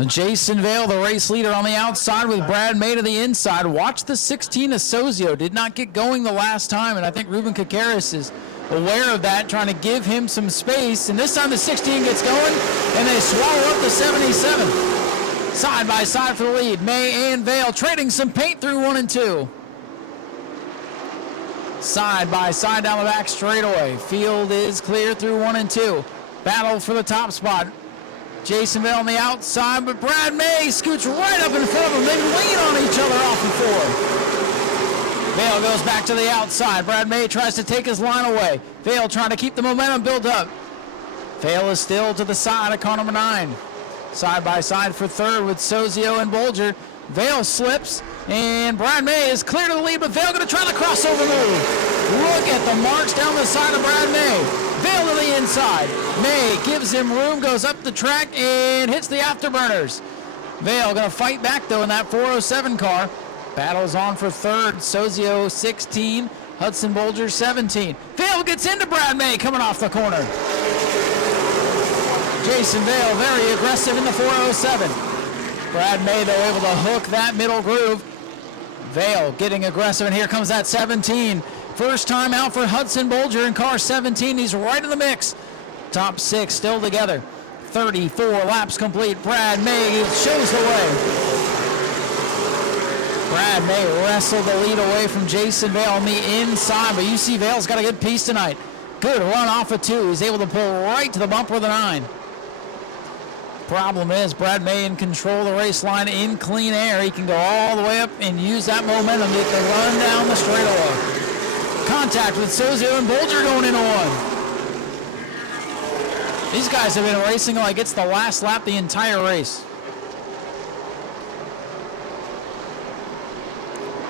Jason Vale, the race leader on the outside with Brad May to the inside. Watch the 16 of Sozio. Did not get going the last time, and I think Ruben Kakaris is aware of that, trying to give him some space. And this time the 16 gets going, and they swallow up the 77. Side by side for the lead. May and Vale trading some paint through 1 and 2. Side by side down the back straightaway. Field is clear through 1 and 2. Battle for the top spot. Jason Vale on the outside, but Brad May scoots right up in front of him. They lean on each other off before. Vale goes back to the outside. Brad May tries to take his line away. Vale trying to keep the momentum built up. Vale is still to the side of car number 9. Side by side for third with Sozio and Bolger. Vale slips, and Brad May is clear to the lead, but Vale going to try the crossover move. Look at the marks down the side of Brad May. Vale to the inside. May gives him room, goes up the track, and hits the afterburners. Vale going to fight back, though, in that 407 car. Battles on for third. Sozio 16, Hudson Bolger 17. Vale gets into Brad May coming off the corner. Jason Vale very aggressive in the 407. Brad May, though, able to hook that middle groove. Vale getting aggressive, and here comes that 17. First time out for Hudson Bolger in car 17. He's right in the mix. Top 6 still together. 34 laps complete. Brad May shows the way. Brad May wrestled the lead away from Jason Vale on the inside, but you see Vale's got a good piece tonight. Good run off of 2. He's able to pull right to the bumper of the 9. Problem is, Brad May in control of the race line in clean air. He can go all the way up and use that momentum to run down the straightaway. Contact with Sozio and Bolger going into 1. These guys have been racing like it's the last lap the entire race.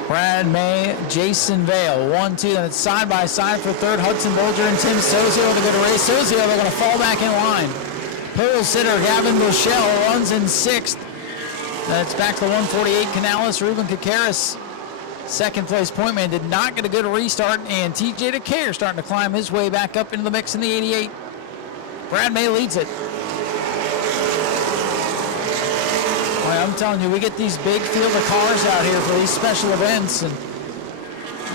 Brad May, Jason Vale, 1-2, and it's side by side for third. Hudson Bolger and Tim Sozio with a good race. Sozio, they're going to fall back in line. Pole sitter Gavin Bushell runs in 6th. That's back to the 148 Canales. Ruben Kakaris, second place point man, did not get a good restart, and TJ DeCare starting to climb his way back up into the mix in the 88. Brad May leads it. Boy, I'm telling you, we get these big field of cars out here for these special events, and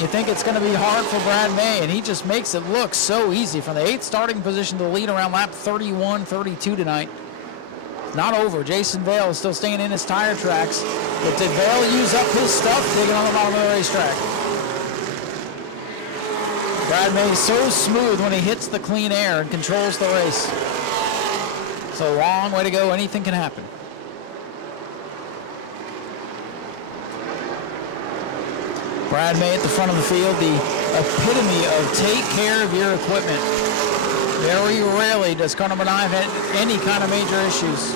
you think it's going to be hard for Brad May, and he just makes it look so easy from the 8th starting position to the lead around lap 31, 32 tonight. Not over. Jason Vale is still staying in his tire tracks, but did Vale use up his stuff digging on the bottom of the racetrack? Brad May is so smooth when he hits the clean air and controls the race. It's a long way to go. Anything can happen. Brad May at the front of the field, the epitome of take care of your equipment. Very rarely does car number 9 have any kind of major issues.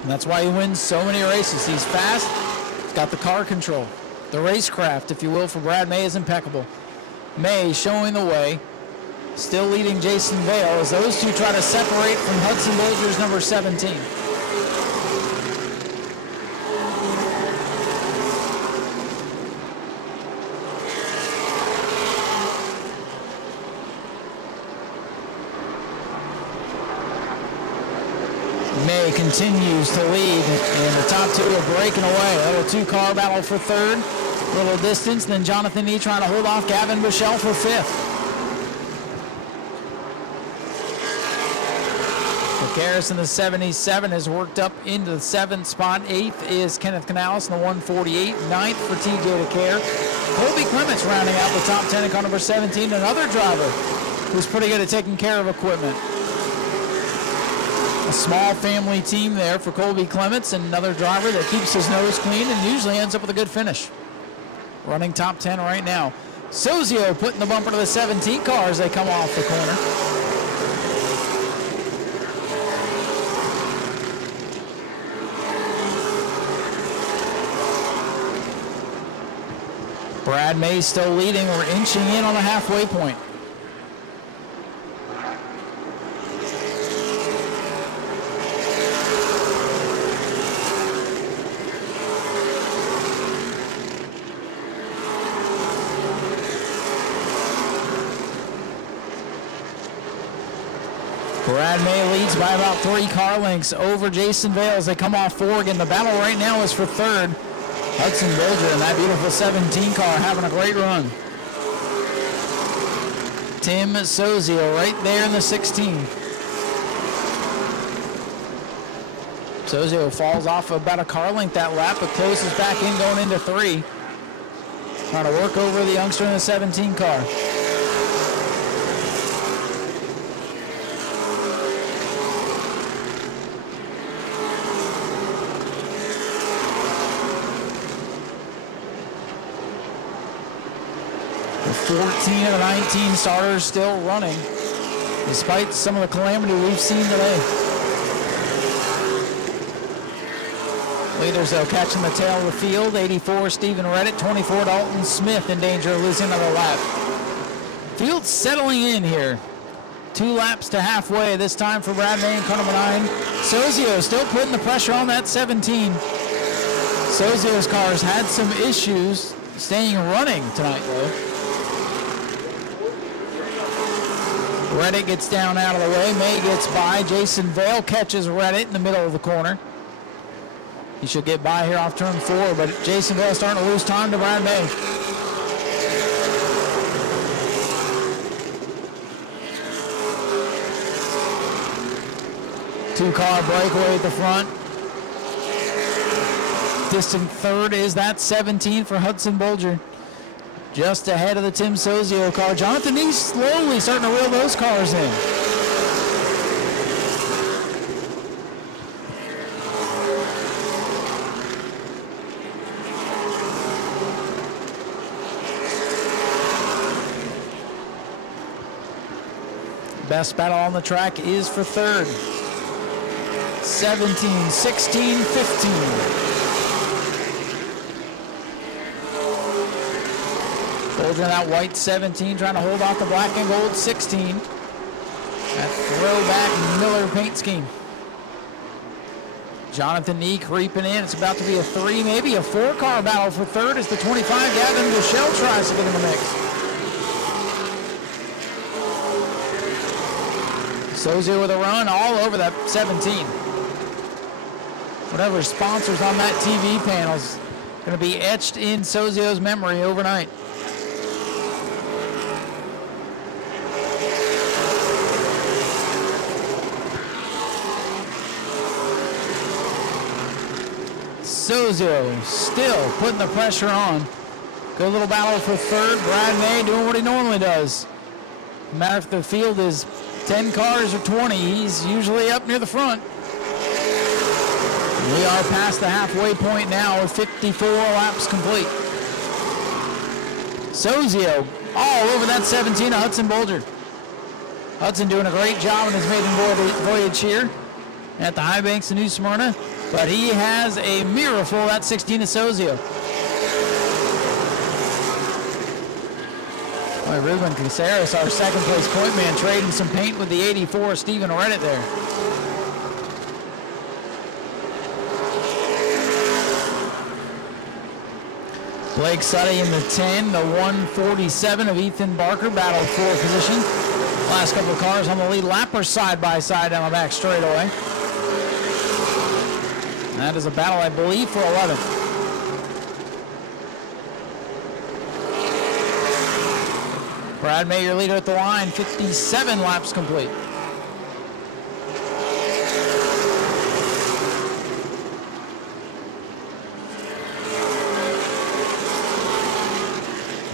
And that's why he wins so many races. He's fast, he's got the car control. The racecraft, if you will, for Brad May is impeccable. May showing the way, still leading Jason Vale as those two try to separate from Hudson Bolger's number 17. May continues to lead, and the top 2 are breaking away. A little 2-car battle for third, a little distance, then Jonathan Nee trying to hold off Gavin Bushell for 5th. Harris in the 77 has worked up into the 7th spot. 8th is Kenneth Canales in the 148. 9th for TJ DeCare. Colby Clements rounding out the top 10 in car number 17. Another driver who's pretty good at taking care of equipment. A small family team there for Colby Clements, and another driver that keeps his nose clean and usually ends up with a good finish. Running top 10 right now. Sozio putting the bumper to the 17 car as they come off the corner. Brad May still leading. We're inching in on the halfway point. Brad May leads by about 3 car lengths over Jason Vale as they come off 4 again. The battle right now is for third. Hudson Bolger and that beautiful 17 car having a great run. Tim Sozio right there in the 16. Sozio falls off about a car length that lap, but closes back in going into 3. Trying to work over the youngster in the 17 car. The 14 of the 19 starters still running, despite some of the calamity we've seen today. Leaders, though, catching the tail of the field. 84, Stephen Redditt. 24, Dalton Smith in danger of losing another lap. Field settling in here. 2 laps to halfway this time for Brad May in car number 9. Sozio still putting the pressure on that 17. Sozio's cars had some issues staying running tonight, though. Redditt gets down out of the way. May gets by. Jason Vale catches Redditt in the middle of the corner. He should get by here off turn 4, but Jason Vale starting to lose time to Brad May. Two-car breakaway at the front. Distant third is that 17 for Hudson Bolger. Just ahead of the Tim Sozio car. Jonathan Neese slowly starting to reel those cars in. Best battle on the track is for third. 17, 16, 15. Bolger that white 17 trying to hold off the black and gold 16. That throwback Miller paint scheme. Jonathan Nee creeping in. It's about to be a 3, maybe a 4-car battle for third as the 25 Gavin Bushell tries to get in the mix. Sozio with a run all over that 17. Whatever sponsors on that TV panel is going to be etched in Sozio's memory overnight. Sozio still putting the pressure on. Good little battle for third. Brad May doing what he normally does. No matter if the field is 10 cars or 20, he's usually up near the front. We are past the halfway point now with 54 laps complete. Sozio all over that 17 of Hudson Bolger. Hudson doing a great job in his maiden voyage here at the high banks of New Smyrna, but he has a mirror full of that 16 of Sozio. Boy, Ruben Caceres, our second place point man, trading some paint with the 84 Stephen Redditt there. Blake Suddy in the 10, the 147 of Ethan Barker battled for position. Last couple of cars on the lead lap are side by side down the back straightaway. That is a battle, I believe, for 11th. Brad May, your leader at the line, 57 laps complete.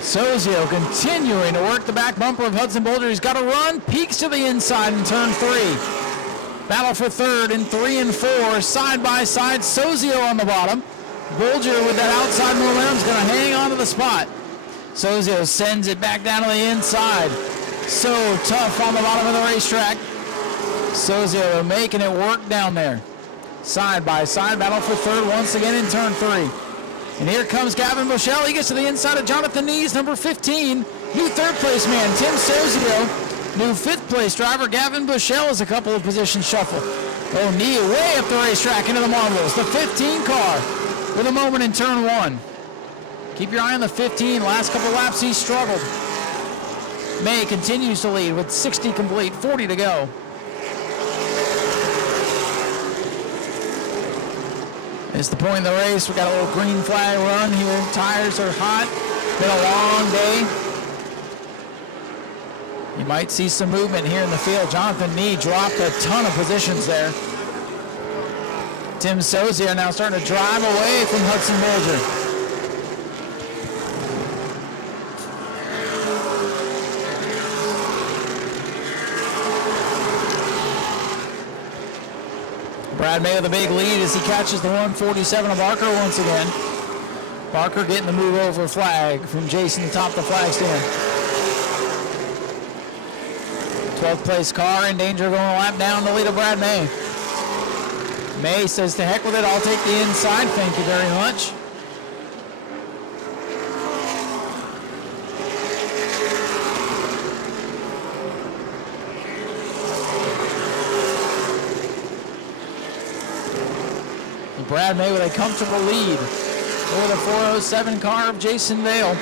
Sozio continuing to work the back bumper of Hudson Bolger. He's got a run, peaks to the inside in turn 3. Battle for third in 3 and 4, side by side. Sozio on the bottom. Bolger with that outside momentum is going to hang on to the spot. Sozio sends it back down to the inside. So tough on the bottom of the racetrack. Sozio making it work down there. Side by side battle for third once again in turn 3. And here comes Gavin Bushell. He gets to the inside of Jonathan Neese, number 15. New third place man, Tim Sozio. New fifth place driver, Gavin Bushell, is a couple of positions shuffle. Oh, Nee way up the racetrack into the marbles. The 15 car with a moment in turn 1. Keep your eye on the 15. Last couple laps, he struggled. May continues to lead with 60 complete, 40 to go. It's the point of the race. We got a little green flag run here. Tires are hot. Been a long day. You might see some movement here in the field. Jonathan Nee dropped a ton of positions there. Tim Sozier now starting to drive away from Hudson Bulger. Brad May with a big lead as he catches the 147 of Barker once again. Barker getting the move over flag from Jason to top the flag stand. 12th place car in danger of going a lap down to lead of Brad May. May says to heck with it, I'll take the inside, thank you very much. Brad May with a comfortable lead over the 407 car of Jason Vale.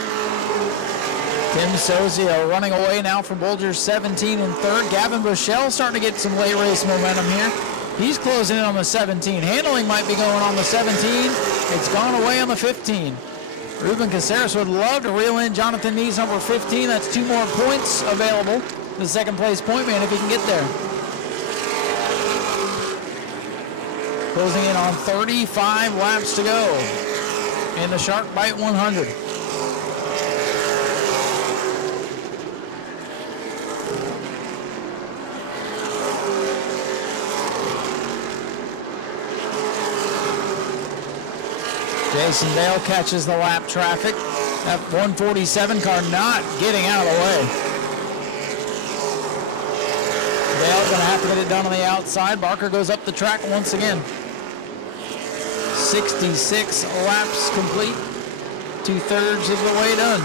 Tim Sozio running away now from Bulger's 17 and third. Gavin Bushell starting to get some late race momentum here. He's closing in on the 17. Handling might be going on the 17. It's gone away on the 15. Ruben Caceres would love to reel in Jonathan Nee's number 15. That's 2 more points available. The second place point man if he can get there. Closing in on 35 laps to go in the Shark Bite 100. Jason Vale catches the lap traffic. That 147 car not getting out of the way. Vale's going to have to get it done on the outside. Barker goes up the track once again. 66 laps complete. 2/3 of the way done.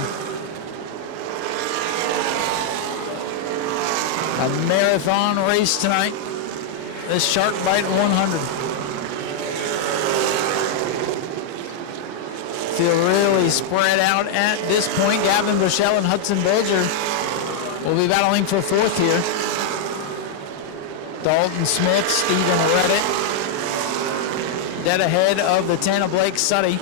A marathon race tonight. This Shark Bite 100. Feel really spread out at this point. Gavin Bushell and Hudson Bulger will be battling for 4th here. Dalton Smith, Stephen Reddit. Dead ahead of the 10 of Blake Suddy.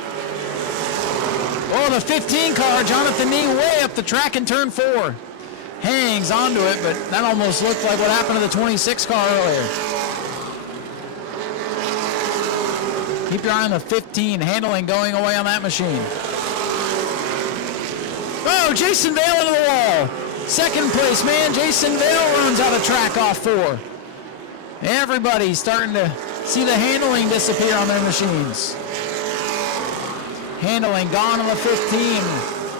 Oh, the 15 car, Jonathan Nee, way up the track in turn 4. Hangs onto it, but that almost looked like what happened to the 26 car earlier. Keep your eye on the 15, handling going away on that machine. Oh, Jason Vale into the wall. Second place, man. Jason Vale runs out of track off 4. Everybody's starting to see the handling disappear on their machines. Handling gone on the 15.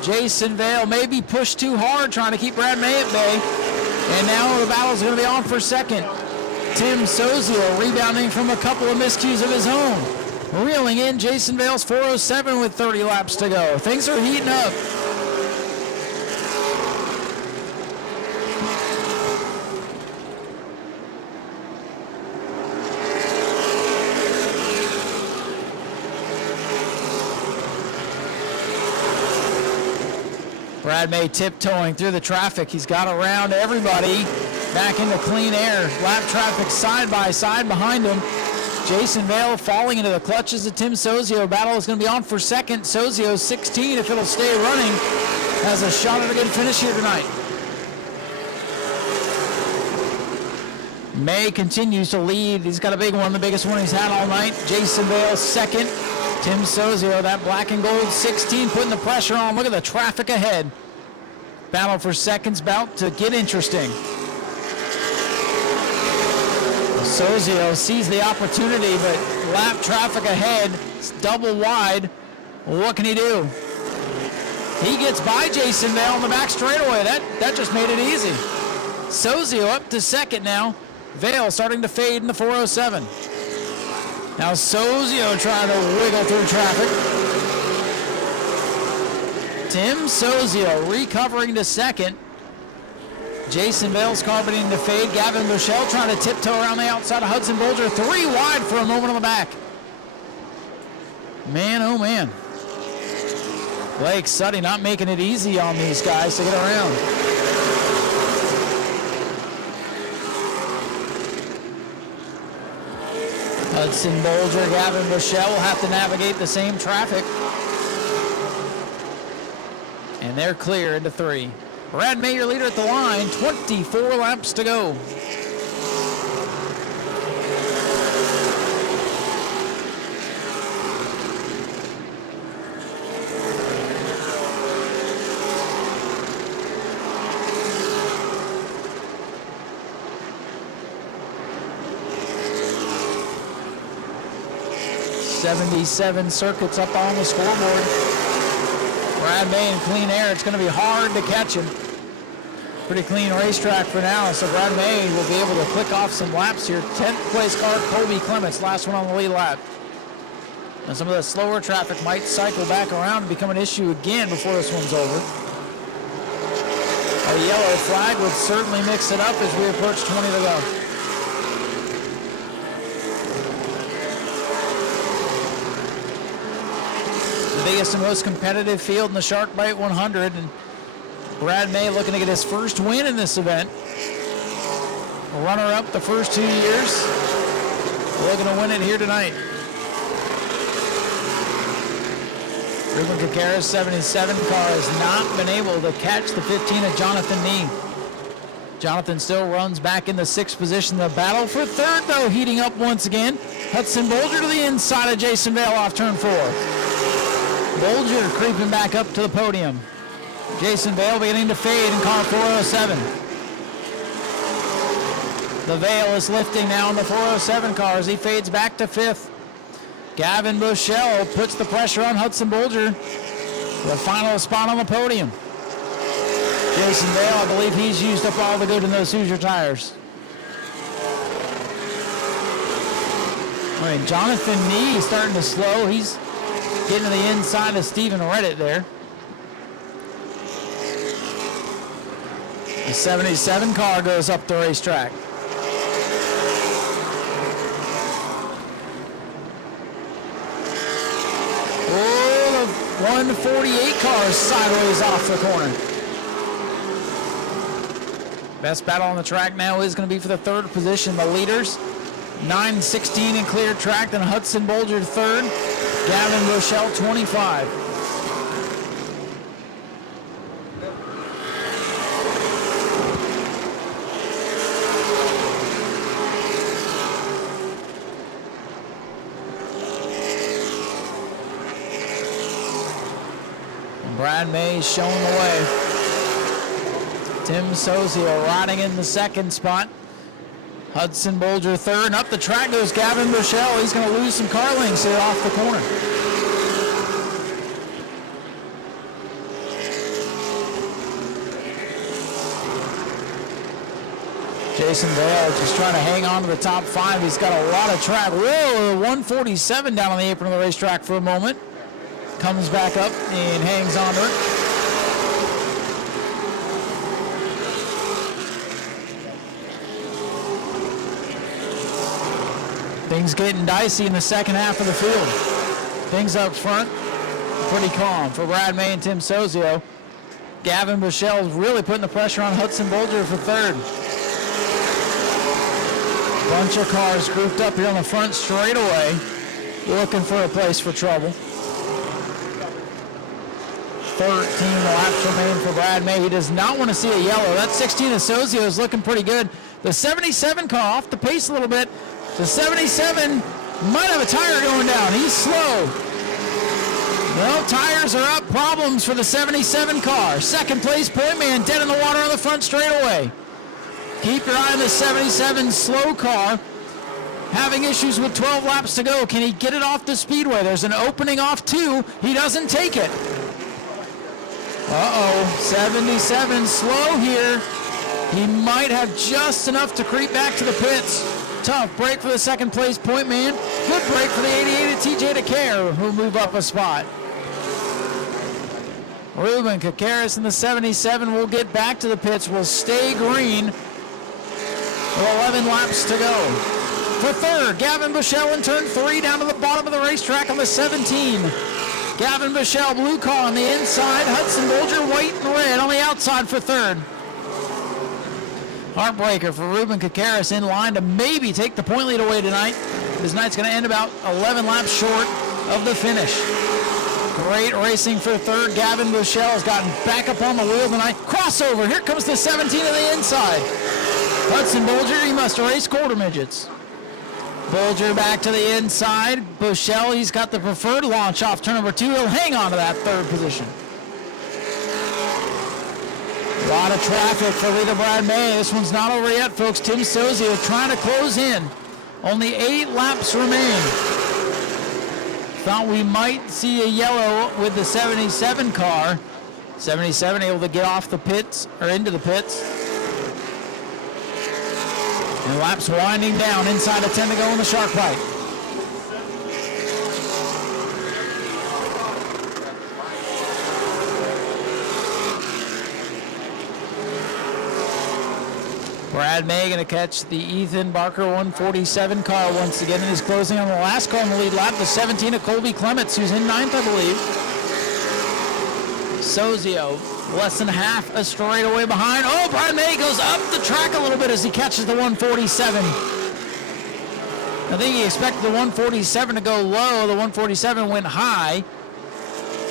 Jason Vale maybe pushed too hard trying to keep Brad May at bay. And now the battle's going to be on for second. Tim Sozio rebounding from a couple of miscues of his own. Reeling in Jason Vale's 407 with 30 laps to go. Things are heating up. Brad May tiptoeing through the traffic. He's got around everybody back into clean air. Lap traffic side by side behind him. Jason Vale falling into the clutches of Tim Sozio. Battle is going to be on for second. Sozio 16, if it'll stay running, has a shot at a good finish here tonight. May continues to lead. He's got a big one, the biggest one he's had all night. Jason Vale second. Tim Sozio, that black and gold 16, putting the pressure on. Look at the traffic ahead. Battle for second's about to get interesting. Sozio sees the opportunity, but lap traffic ahead. It's double wide. What can he do? He gets by Jason Vale on the back straightaway. That just made it easy. Sozio up to second now. Vale starting to fade in the 407. Now Sozio trying to wiggle through traffic. Tim Sozio recovering to second. Jason Vale's car beginning to fade. Gavin Bushell trying to tiptoe around the outside of Hudson Bulger. 3 wide for a moment on the back. Man, oh man. Blake Suddy not making it easy on these guys to get around. Hudson Bolger, Gavin Bushell will have to navigate the same traffic. And they're clear into 3. Brad May, your leader at the line, 24 laps to go. '77 circuits up on the scoreboard. Brad May in clean air. It's going to be hard to catch him. Pretty clean racetrack for now, so Brad May will be able to click off some laps here. 10th place car, Colby Clements, last one on the lead lap. And some of the slower traffic might cycle back around and become an issue again before this one's over. A yellow flag would certainly mix it up as we approach 20 to go. The biggest and most competitive field in the Shark Bite 100, and Brad May looking to get his first win in this event. Runner-up the first 2 years, looking to win it here tonight. Ruben Kakara's 77 car has not been able to catch the 15 of Jonathan Nee. Jonathan still runs back in the 6th position. The battle for 3rd, though, heating up once again. Hudson Bolger to the inside of Jason Vale off turn 4. Bolger creeping back up to the podium. Jason Vale beginning to fade in car 407. The Vale is lifting now in the 407 car as he fades back to 5th. Gavin Bushell puts the pressure on Hudson Bolger for the final spot on the podium. Jason Vale, I believe he's used up all the good in those Hoosier tires. All right, Jonathan Nee starting to slow. He's getting to the inside of Stephen Redditt there. The 77 car goes up the racetrack. Oh, the 148 car is sideways off the corner. Best battle on the track now is going to be for the 3rd position. The leaders, 9:16 in clear track, then Hudson Bolger 3rd, Gavin Bushell 25. Brad May showing the way. Tim Sozio riding in the 2nd spot. Hudson Bolger 3rd. And up the track goes Gavin Bushell. He's going to lose some car lengths here off the corner. Jason Vale just trying to hang on to the top 5. He's got a lot of track. Whoa, 147 down on the apron of the racetrack for a moment. Comes back up and hangs on to it. Things getting dicey in the second half of the field. Things up front, pretty calm for Brad May and Tim Sozio. Gavin Bushell is really putting the pressure on Hudson Bolger for 3rd. Bunch of cars grouped up here on the front straightaway, looking for a place for trouble. 13 laps remain for Brad May. He does not want to see a yellow. That 16 of Sozio is looking pretty good. The 77 car off the pace a little bit. The 77 might have a tire going down. He's slow. Well, tires are up. Problems for the 77 car. 2nd place point man dead in the water on the front straightaway. Keep your eye on the 77 slow car. Having issues with 12 laps to go. Can he get it off the speedway? There's an opening off 2. He doesn't take it. Uh-oh, 77 slow here. He might have just enough to creep back to the pits. Tough break for the 2nd place point man. Good break for the 88 of TJ DeCare, who'll move up a spot. Ruben Kakaris in the 77 will get back to the pits, will stay green with 11 laps to go. For 3rd, Gavin Bushell in turn 3 down to the bottom of the racetrack on the 17. Gavin Bushell, blue car on the inside. Hudson Bolger, white and red on the outside for 3rd. Heartbreaker for Ruben Kakaris in line to maybe take the point lead away tonight. His night's going to end about 11 laps short of the finish. Great racing for third. Gavin Bushell's gotten back up on the wheel tonight. Crossover. Here comes the 17 to the inside. Hudson Bolger, he must race quarter midgets. Bolger back to the inside. Bushell, he's got the preferred launch off turn number 2. He'll hang on to that third position. A lot of traffic for leader Brad May. This one's not over yet, folks. Tim Sozio trying to close in. Only 8 laps remain. Thought we might see a yellow with the 77 car. 77 able to get off the pits, or into the pits. And laps winding down, inside of 10 to go in the shark bite. Brad May going to catch the Ethan Barker 147 car once again, and he's closing on the last car in the lead lap, the 17 of Colby Clements, who's in 9th, I believe. Sozio, less than half a straightaway behind. Oh, Brad May goes up the track a little bit as he catches the 147. I think he expected the 147 to go low. The 147 went high.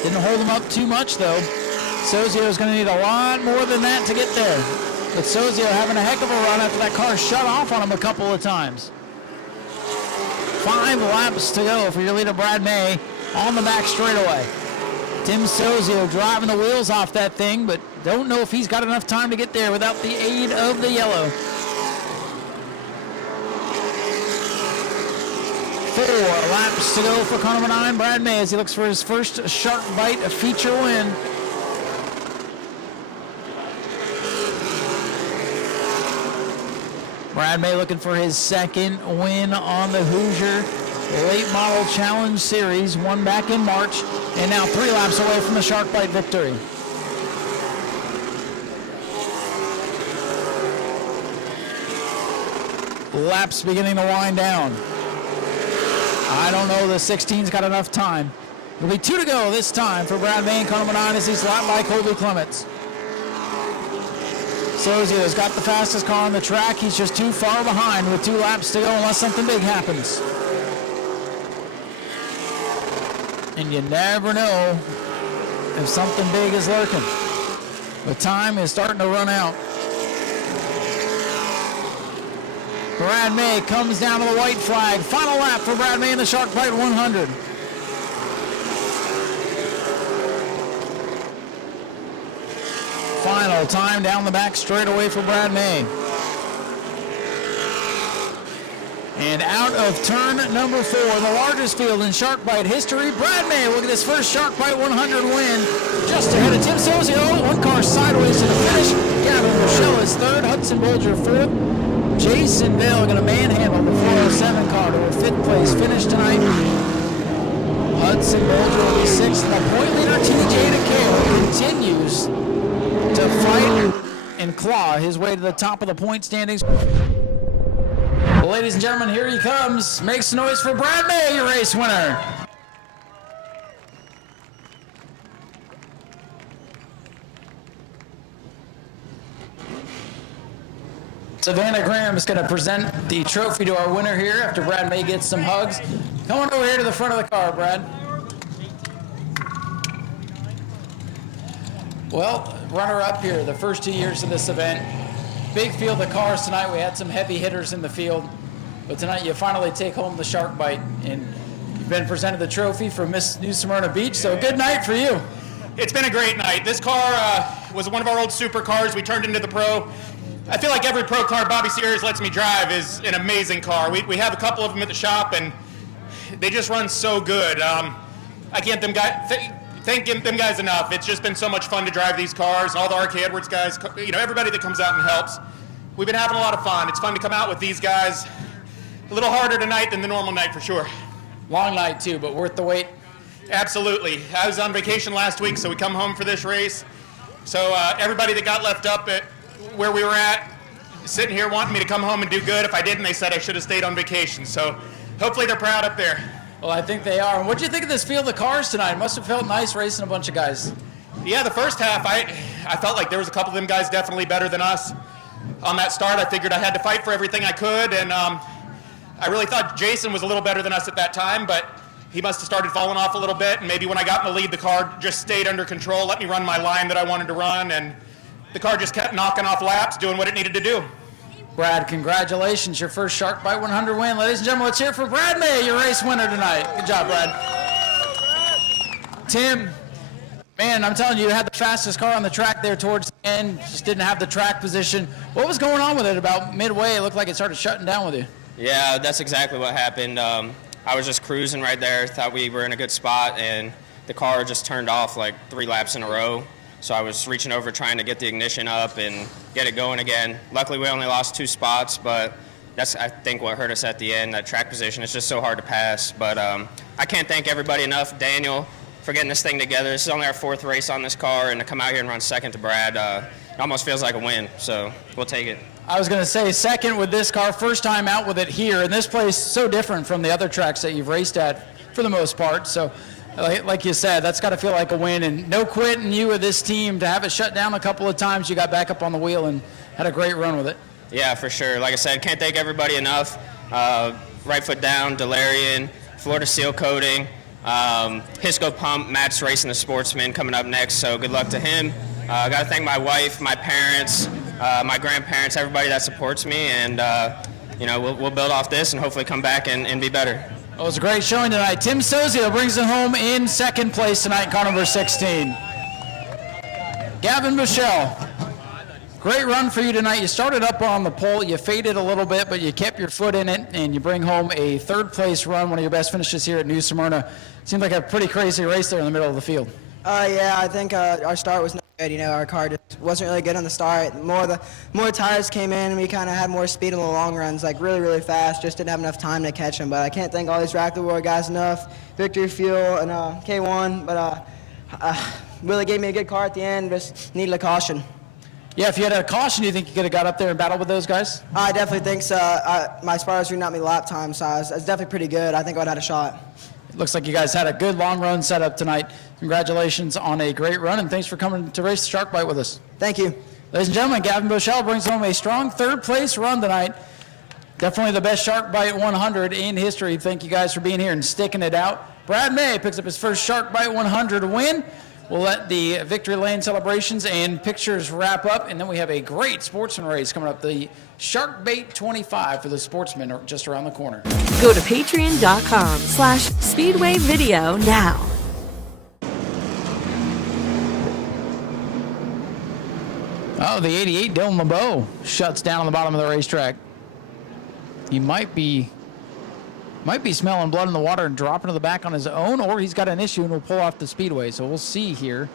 Didn't hold him up too much, though. Sozio's going to need a lot more than that to get there. But Sozio having a heck of a run after that car shut off on him a couple of times. 5 laps to go for your leader, Brad May, on the back straightaway. Tim Sozio driving the wheels off that thing, but don't know if he's got enough time to get there without the aid of the yellow. 4 laps to go for car number 9, Brad May, as he looks for his first shark bite feature win. Brad May looking for his second win on the Hoosier Late Model Challenge Series, won back in March, and now 3 laps away from the shark bite victory. Laps beginning to wind down. I don't know, the 16's got enough time. There'll be 2 to go this time for Brad May and car number 9 as he's lapped by Colby Clements. Sozio's got the fastest car on the track. He's just too far behind with 2 laps to go unless something big happens. And you never know if something big is lurking. The time is starting to run out. Brad May comes down to the white flag. Final lap for Brad May in the Shark Bite 100. Final time down the back straightaway for Brad May. And out of turn number 4, the largest field in Shark Bite history, Brad May will get his first Shark Bite 100 win. Just ahead of Tim Sozio, 1 car sideways to the finish. Gavin Rochelle is 3rd, Hudson Bolger 4th. Jason Bell going to manhandle the 407 car to a 5th place finish tonight. Hudson Bolger will be 6th. And the point leader, TJ DeCale, continues to fight and claw his way to the top of the point standings. Well, ladies and gentlemen, here he comes. Make some noise for Brad May, your race winner. Savannah Graham is going to present the trophy to our winner here after Brad May gets some hugs. Come on over here to the front of the car, Brad. Well, runner-up here, the first 2 years of this event. Big field of cars tonight. We had some heavy hitters in the field. But tonight you finally take home the Shark Bite. And you've been presented the trophy from Miss New Smyrna Beach. So good night for you. It's been a great night. This car was one of our old supercars we turned into the pro. I feel like every pro car Bobby Sears lets me drive is an amazing car. We have a couple of them at the shop, and they just run so good. I can't thank them guys enough. It's just been so much fun to drive these cars. All the RK Edwards guys, you know, everybody that comes out and helps. We've been having a lot of fun. It's fun to come out with these guys. A little harder tonight than the normal night for sure. Long night too, but worth the wait. Absolutely. I was on vacation last week, so we come home for this race. So everybody that got left up at where we were at, sitting here wanting me to come home and do good. If I didn't, they said I should have stayed on vacation. So hopefully they're proud up there. Well, I think they are. And what do you think of this field of cars tonight? It must have felt nice racing a bunch of guys. Yeah, the first half, I felt like there was a couple of them guys definitely better than us. On that start, I figured I had to fight for everything I could, and I really thought Jason was a little better than us at that time, but he must have started falling off a little bit, and maybe when I got in the lead, the car just stayed under control, let me run my line that I wanted to run, and the car just kept knocking off laps, doing what it needed to do. Brad, congratulations, your first Shark Bite 100 win. Ladies and gentlemen, let's hear it for Brad May, your race winner tonight. Good job, Brad. Tim, man, I'm telling you, you had the fastest car on the track there towards the end, just didn't have the track position. What was going on with it about midway? It looked like it started shutting down with you. Yeah, that's exactly what happened. I was just cruising right there, thought we were in a good spot, and the car just turned off like 3 laps in a row. So I was reaching over trying to get the ignition up and get it going again. Luckily, we only lost 2 spots, but that's, I think, what hurt us at the end, that track position. It's just so hard to pass. But I can't thank everybody enough. Daniel, for getting this thing together. This is only our 4th race on this car, and to come out here and run second to Brad, it almost feels like a win. So we'll take it. I was going to say second with this car, first time out with it here, and this place is so different from the other tracks that you've raced at for the most part. So like you said, that's got to feel like a win, and no quitting you with this team to have it shut down a couple of times. You got back up on the wheel and had a great run with it. Yeah, for sure. Like I said, can't thank everybody enough. Right foot down, Delarian, Florida Seal Coating, Hisco Pump, Matt's racing the Sportsman coming up next, so good luck to him. I got to thank my wife, my parents, my grandparents, everybody that supports me, and we'll build off this and hopefully come back and be better. Well, it was a great showing tonight. Tim Sozio brings it home in second place tonight, car number 16. Gavin Bushell, great run for you tonight. You started up on the pole, you faded a little bit, but you kept your foot in it, and you bring home a 3rd place run, one of your best finishes here at New Smyrna. Seemed like a pretty crazy race there in the middle of the field. Yeah, I think our start was not good. Our car just wasn't really good on the start. More tires came in, and we kind of had more speed on the long runs, like really, really fast. Just didn't have enough time to catch them. But I can't thank all these Rack the War guys enough. Victory Fuel and K1, but really gave me a good car at the end. Just needed a caution. Yeah, if you had a caution, you think you could have got up there and battled with those guys? I definitely think so. My spotters ran out me lap time, so I was definitely pretty good. I think I would have had a shot. It looks like you guys had a good long run setup tonight. Congratulations on a great run, and thanks for coming to race the Shark Bite with us. Thank you. Ladies and gentlemen, Gavin Bushell brings home a strong 3rd place run tonight. Definitely the best Shark Bite 100 in history. Thank you guys for being here and sticking it out. Brad May picks up his first Shark Bite 100 win. We'll let the victory lane celebrations and pictures wrap up, and then we have a great Sportsman race coming up, the Shark Bait 25 for the Sportsman just around the corner. Go to patreon.com/Speedway Video now. Oh, the 88 Dylan LeBeau shuts down on the bottom of the racetrack. He might be smelling blood in the water and dropping to the back on his own, or he's got an issue and will pull off the Speedway. So we'll see here.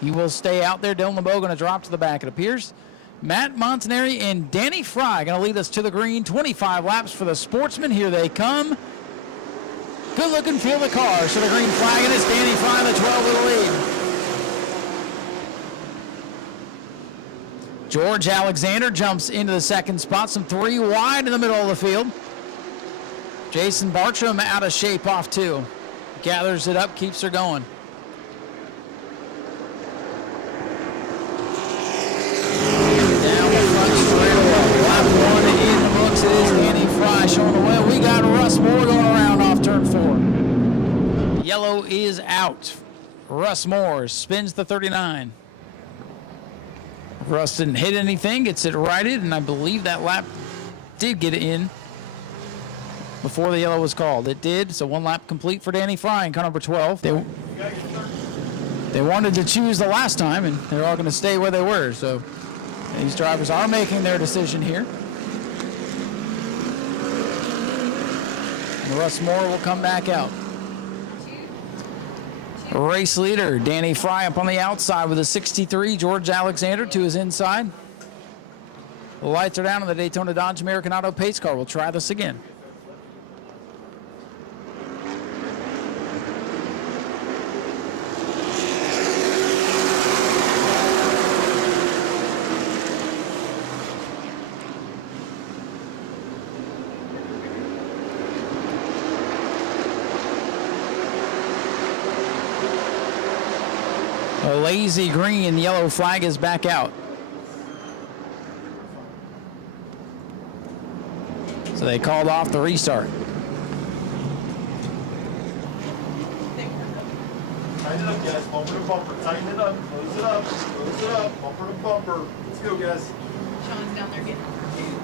He will stay out there. Dylan LeBeau going to drop to the back, it appears. Matt Montanari and Danny Fry going to lead us to the green. 25 laps for the Sportsman. Here they come. Good looking field of cars. So the green flag, and it's Danny Fry, the 12 with the lead. George Alexander jumps into the second spot. Some 3 wide in the middle of the field. Jason Bartram out of shape off 2. Gathers it up, keeps her going. Down the front straightaway. Lap 1 in the books. It is Danny Fry showing the way. We got Russ Moore going around off turn 4. Yellow is out. Russ Moore spins the 39. Russ didn't hit anything, gets it righted, and I believe that lap did get it in before the yellow was called. It did, so 1 lap complete for Danny Fry in car number 12. They wanted to choose the last time, and they're all going to stay where they were, so these drivers are making their decision here. And Russ Moore will come back out. Race leader Danny Fry up on the outside with a 63. George Alexander to his inside. The lights are down on the Daytona Dodge American Auto pace car. We'll try this again. A lazy green, yellow flag is back out. So they called off the restart. Tighten it up, guys. Bumper to bumper. Tighten it up. Close it up. Close it up. Bumper to bumper. Let's go, guys. Sean's down there getting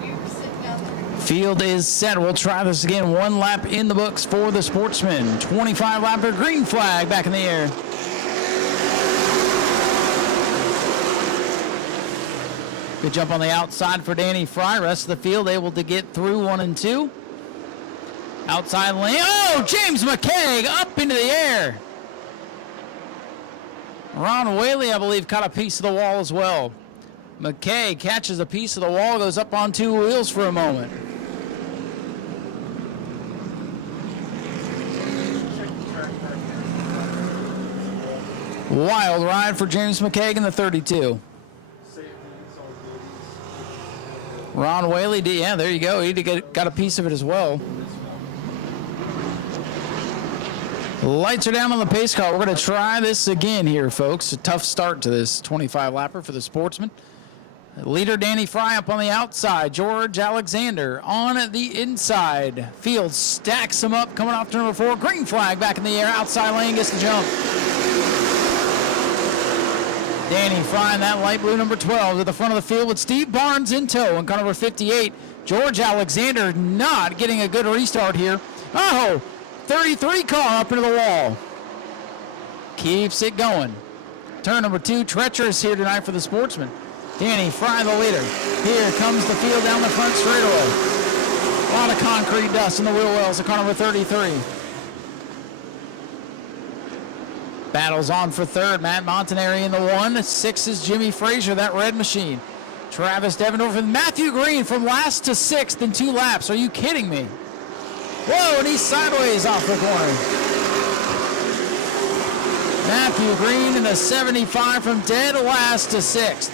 you sitting down there. Field is set. We'll try this again. 1 lap in the books for the Sportsman. 25 lapper, green flag back in the air. Good jump on the outside for Danny Fry. Rest of the field able to get through 1 and 2. Outside lane. Oh, James McKay up into the air. Ron Whaley, I believe, caught a piece of the wall as well. McKay catches a piece of the wall, goes up on 2 wheels for a moment. Wild ride for James McKay in the 32. Ron Whaley, yeah, there you go. He got a piece of it as well. Lights are down on the pace car. We're going to try this again here, folks. A tough start to this 25-lapper for the Sportsman. Leader Danny Fry up on the outside. George Alexander on the inside. Field stacks him up, coming off to number 4. Green flag back in the air. Outside lane gets the jump. Danny Fry in that light blue number 12 to the front of the field with Steve Barnes in tow in car number 58. George Alexander not getting a good restart here. Oh, 33 car up into the wall. Keeps it going. Turn number 2, treacherous here tonight for the Sportsman. Danny Fry the leader. Here comes the field down the front straightaway. A lot of concrete dust in the wheel wells of car number 33. Battles on for third. Matt Montanari in the 1. 6 is Jimmy Frazier, that red machine. Travis Devendorf and Matthew Green from last to 6th in 2 laps. Are you kidding me? Whoa, and he's sideways off the corner. Matthew Green in the 75 from dead last to 6th.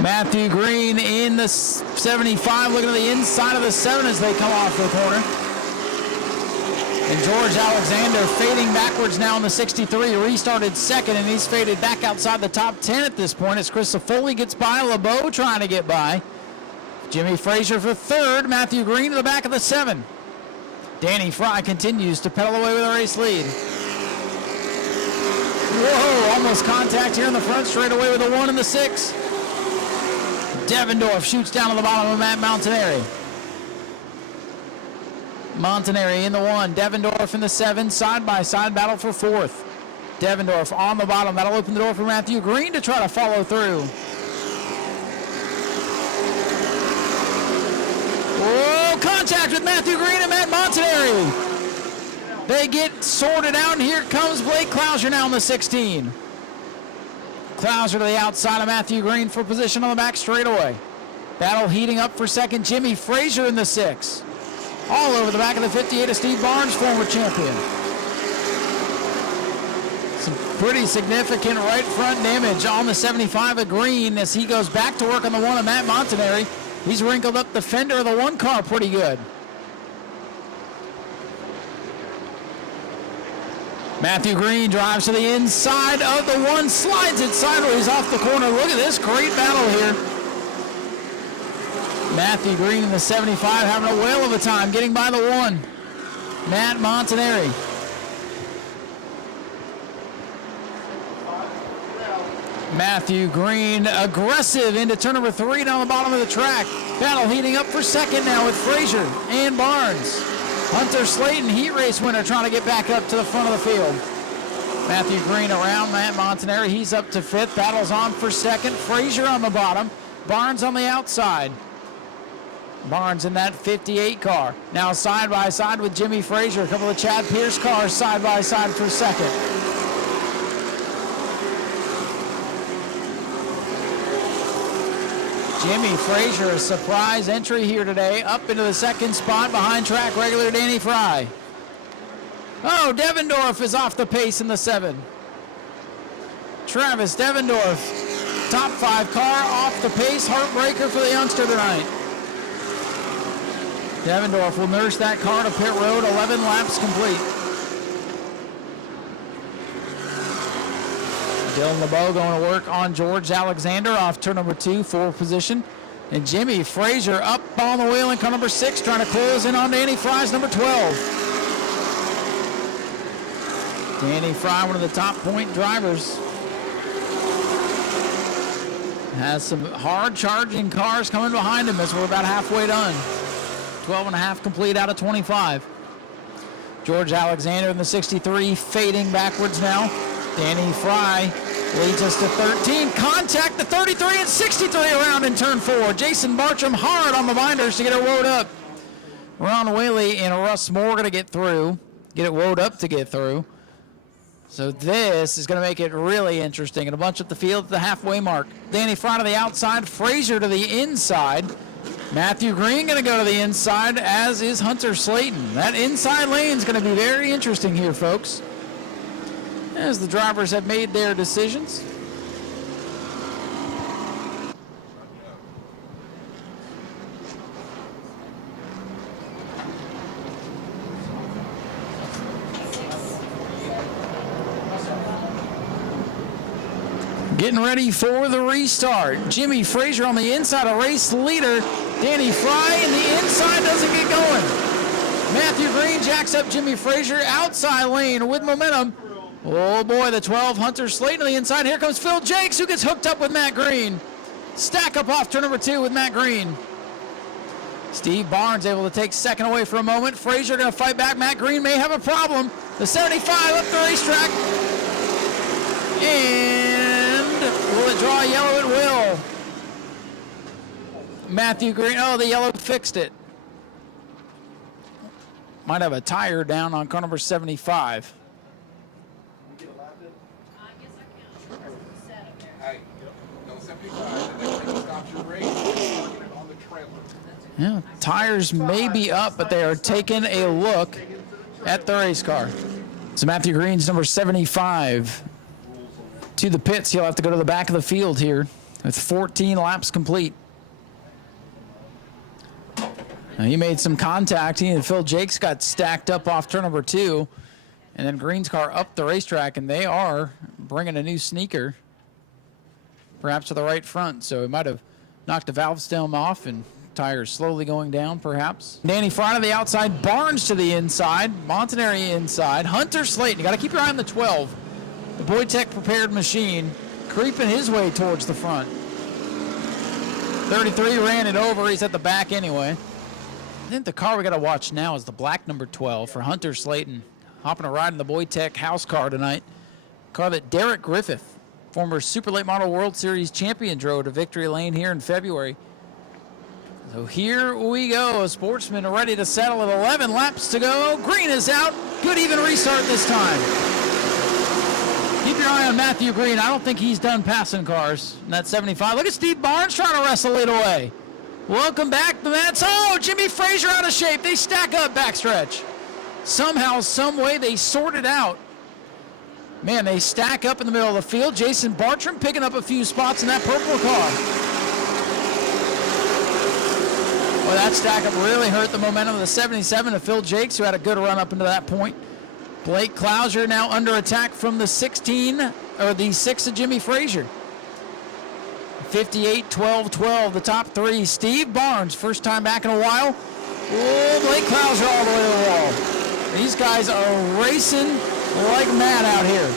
Matthew Green in the 75, looking at the inside of the 7 as they come off the corner. And George Alexander fading backwards now in the 63, restarted second, and he's faded back outside the top 10 at this point as Chris Foley gets by, LeBeau trying to get by. Jimmy Frazier for third, Matthew Green to the back of the 7. Danny Fry continues to pedal away with a race lead. Whoa, almost contact here in the front, straight away with the 1 and the 6. Devendorf shoots down to the bottom of Matt Montanari. Montanari in the 1, Devendorf in the 7, side-by-side battle for 4th. Devendorf on the bottom, that'll open the door for Matthew Green to try to follow through. Whoa, contact with Matthew Green and Matt Montanari. They get sorted out, and here comes Blake Clouser now in the 16. Clouser to the outside of Matthew Green for position on the back straightaway. Battle heating up for second. Jimmy Frazier in the 6. All over the back of the 58 of Steve Barnes, former champion. Some pretty significant right front damage on the 75 of Green as he goes back to work on the 1 of Matt Montanari. He's wrinkled up the fender of the 1 car pretty good. Matthew Green drives to the inside of the 1, slides it sideways off the corner. Look at this great battle here. Matthew Green in the 75 having a whale of a time getting by the 1. Matt Montanari. Matthew Green aggressive into turn number 3 down the bottom of the track. Battle heating up for second now with Frazier and Barnes. Hunter Slayton, heat race winner, trying to get back up to the front of the field. Matthew Green around Matt Montanari. He's up to 5th. Battles on for second. Frazier on the bottom. Barnes on the outside. Barnes in that 58 car. Now side by side with Jimmy Frazier. A couple of Chad Pierce cars side by side for second. Jimmy Frazier, a surprise entry here today, up into the 2nd spot behind track regular Danny Fry. Oh, Devendorf is off the pace in the 7. Travis Devendorf, top 5 car, off the pace, heartbreaker for the youngster tonight. Devendorf will nurse that car to pit road, 11 laps complete. Dylan LeBeau going to work on George Alexander off turn number 2, 4 position. And Jimmy Frazier up on the wheel in car number 6, trying to close in on Danny Fry's number 12. Danny Fry, one of the top point drivers. Has some hard charging cars coming behind him as we're about halfway done. 12.5 complete out of 25. George Alexander in the 63 fading backwards now. Danny Fry leads us to 13. Contact the 33 and 63 around in turn 4. Jason Bartram hard on the binders to get it woed up. Ron Whaley and Russ Moore going to get through. Get it woed up to get through. So this is going to make it really interesting. And a bunch up the field at the halfway mark. Danny Fry to the outside, Frazier to the inside. Matthew Green going to go to the inside, as is Hunter Slayton. That inside lane is going to be very interesting here, folks, as the drivers have made their decisions. Getting ready for the restart. Jimmy Frazier on the inside, a race leader. Danny Fry in the inside doesn't get going. Matthew Green jacks up Jimmy Frazier outside lane with momentum. Oh boy, the 12, Hunter Slayton on the inside. Here comes Phil Jakes, who gets hooked up with Matt Green. Stack up off turn number 2 with Matt Green. Steve Barnes able to take second away for a moment. Frazier going to fight back. Matt Green may have a problem. The 75 up the racetrack. And will it draw yellow? It will. Matthew Green, oh, the yellow fixed it. Might have a tire down on car number 75. Yeah, tires may be up, but they are taking a look at the race car. So Matthew Green's number 75 to the pits. He'll have to go to the back of the field here with 14 laps complete. Now, he made some contact. He and Phil Jakes got stacked up off turn number 2, and then Green's car up the racetrack, and they are bringing a new sneaker, perhaps to the right front. So he might have knocked the valve stem off, and tires slowly going down, perhaps. Danny Fry to the outside, Barnes to the inside, Montanari inside, Hunter Slayton. You got to keep your eye on the 12. The Boytech prepared machine creeping his way towards the front. 33 ran it over. He's at the back anyway. I think the car we got to watch now is the black number 12 for Hunter Slayton. Hopping a ride in the Boytech house car tonight. Car that Derek Griffith, former Super Late Model World Series champion, drove to victory lane here in February. So here we go. Sportsman ready to settle at 11 laps to go. Green is out. Good even restart this time. Keep your eye on Matthew Green. I don't think he's done passing cars in that 75. Look at Steve Barnes trying to wrestle it away. Welcome back to that. Oh, Jimmy Frazier out of shape. They stack up backstretch. Somehow, some way, they sort it out. Man, they stack up in the middle of the field. Jason Bartram picking up a few spots in that purple car. Well, that stack up really hurt the momentum of the 77 of Phil Jakes, who had a good run up into that point. Blake Clouser now under attack from the 16, or the 6 of Jimmy Frazier. 58, 12, 12, the top 3. Steve Barnes, first time back in a while. Oh, Blake Clouser all the way to the wall. These guys are racing like mad out here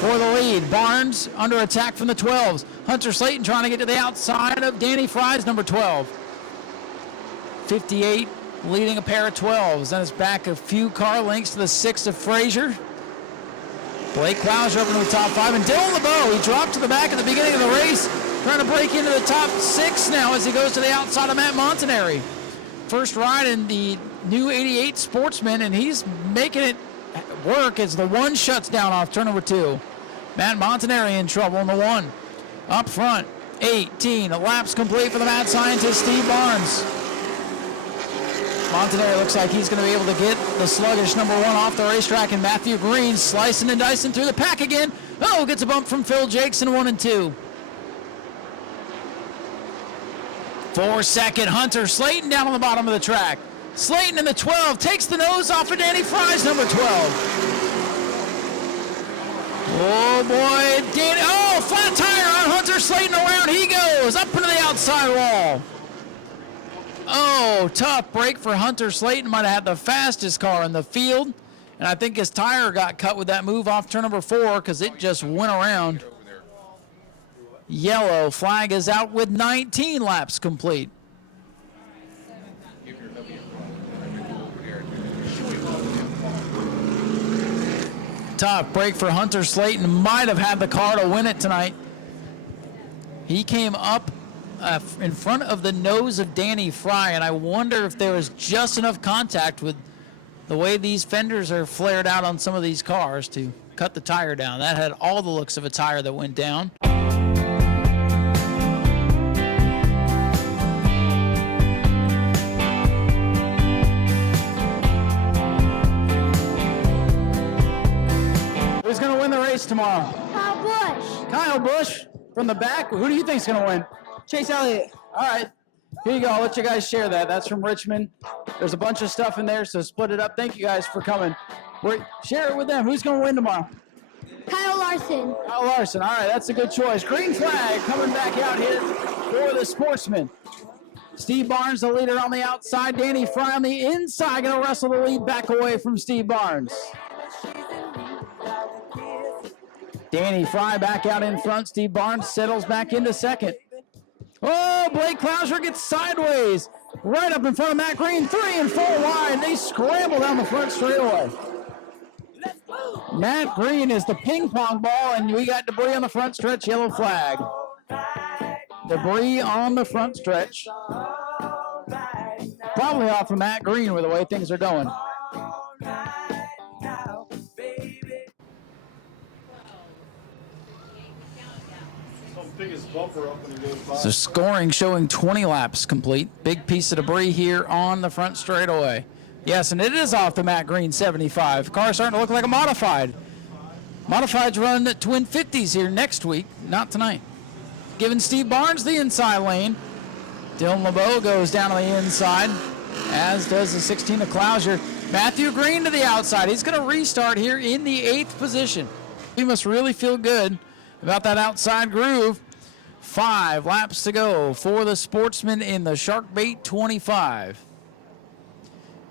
for the lead. Barnes under attack from the 12s. Hunter Slayton trying to get to the outside of Danny Fry's number 12. 58 leading a pair of 12s. Then it's back a few car lengths to the 6 of Frazier. Blake Clouser up into the top 5. And Dylan LeBeau, he dropped to the back at the beginning of the race, trying to break into the top 6 now as he goes to the outside of Matt Montanari. First ride in the new 88 Sportsman, and he's making it work as the 1 shuts down off turn number 2. Matt Montanari in trouble in the 1. Up front, 18 laps complete for the mad scientist Steve Barnes. Montanari looks like he's going to be able to get the sluggish number 1 off the racetrack, and Matthew Green slicing and dicing through the pack again. Oh, gets a bump from Phil Jakes in 1 and 2. 4-second Hunter Slayton down on the bottom of the track. Slayton in the 12 takes the nose off of Danny Fry's number 12. Oh, boy. Oh, flat tire on Hunter Slayton. Around he goes. Up into the outside wall. Oh, tough break for Hunter Slayton. Might have had the fastest car in the field. And I think his tire got cut with that move off turn number 4 because it just went around. Yellow flag is out with 19 laps complete. Tough break for Hunter Slayton. Might have had the car to win it tonight. He came up in front of the nose of Danny Fry, and I wonder if there was just enough contact with the way these fenders are flared out on some of these cars to cut the tire down. That had all the looks of a tire that went down. Who's going to win the race tomorrow? Kyle Busch. Kyle Busch from the back. Who do you think's going to win? Chase Elliott. All right. Here you go. I'll let you guys share that. That's from Richmond. There's a bunch of stuff in there, so split it up. Thank you guys for coming. Share it with them. Who's going to win tomorrow? Kyle Larson. Kyle Larson. All right, that's a good choice. Green flag coming back out here for the Sportsman. Steve Barnes, the leader on the outside. Danny Fry on the inside, going to wrestle the lead back away from Steve Barnes. Danny Fry back out in front. Steve Barnes settles back into second. Oh, Blake Clouser gets sideways. Right up in front of Matt Green. 3 and 4 wide. They scramble down the front straightaway. Matt Green is the ping pong ball, and we got debris on the front stretch. Yellow flag. Debris on the front stretch. Probably off of Matt Green with the way things are going. Biggest bumper up when he goes by. So scoring showing 20 laps complete. Big piece of debris here on the front straightaway. Yes, and it is off the Matt Green 75. Car starting to look like a modified. Modifieds run twin 50s here next week, not tonight. Giving Steve Barnes the inside lane. Dylan LeBeau goes down on the inside, as does the 16 of Clouser. Matthew Green to the outside. He's going to restart here in the 8th position. He must really feel good about that outside groove. 5 laps to go for the Sportsman in the Sharkbait 25.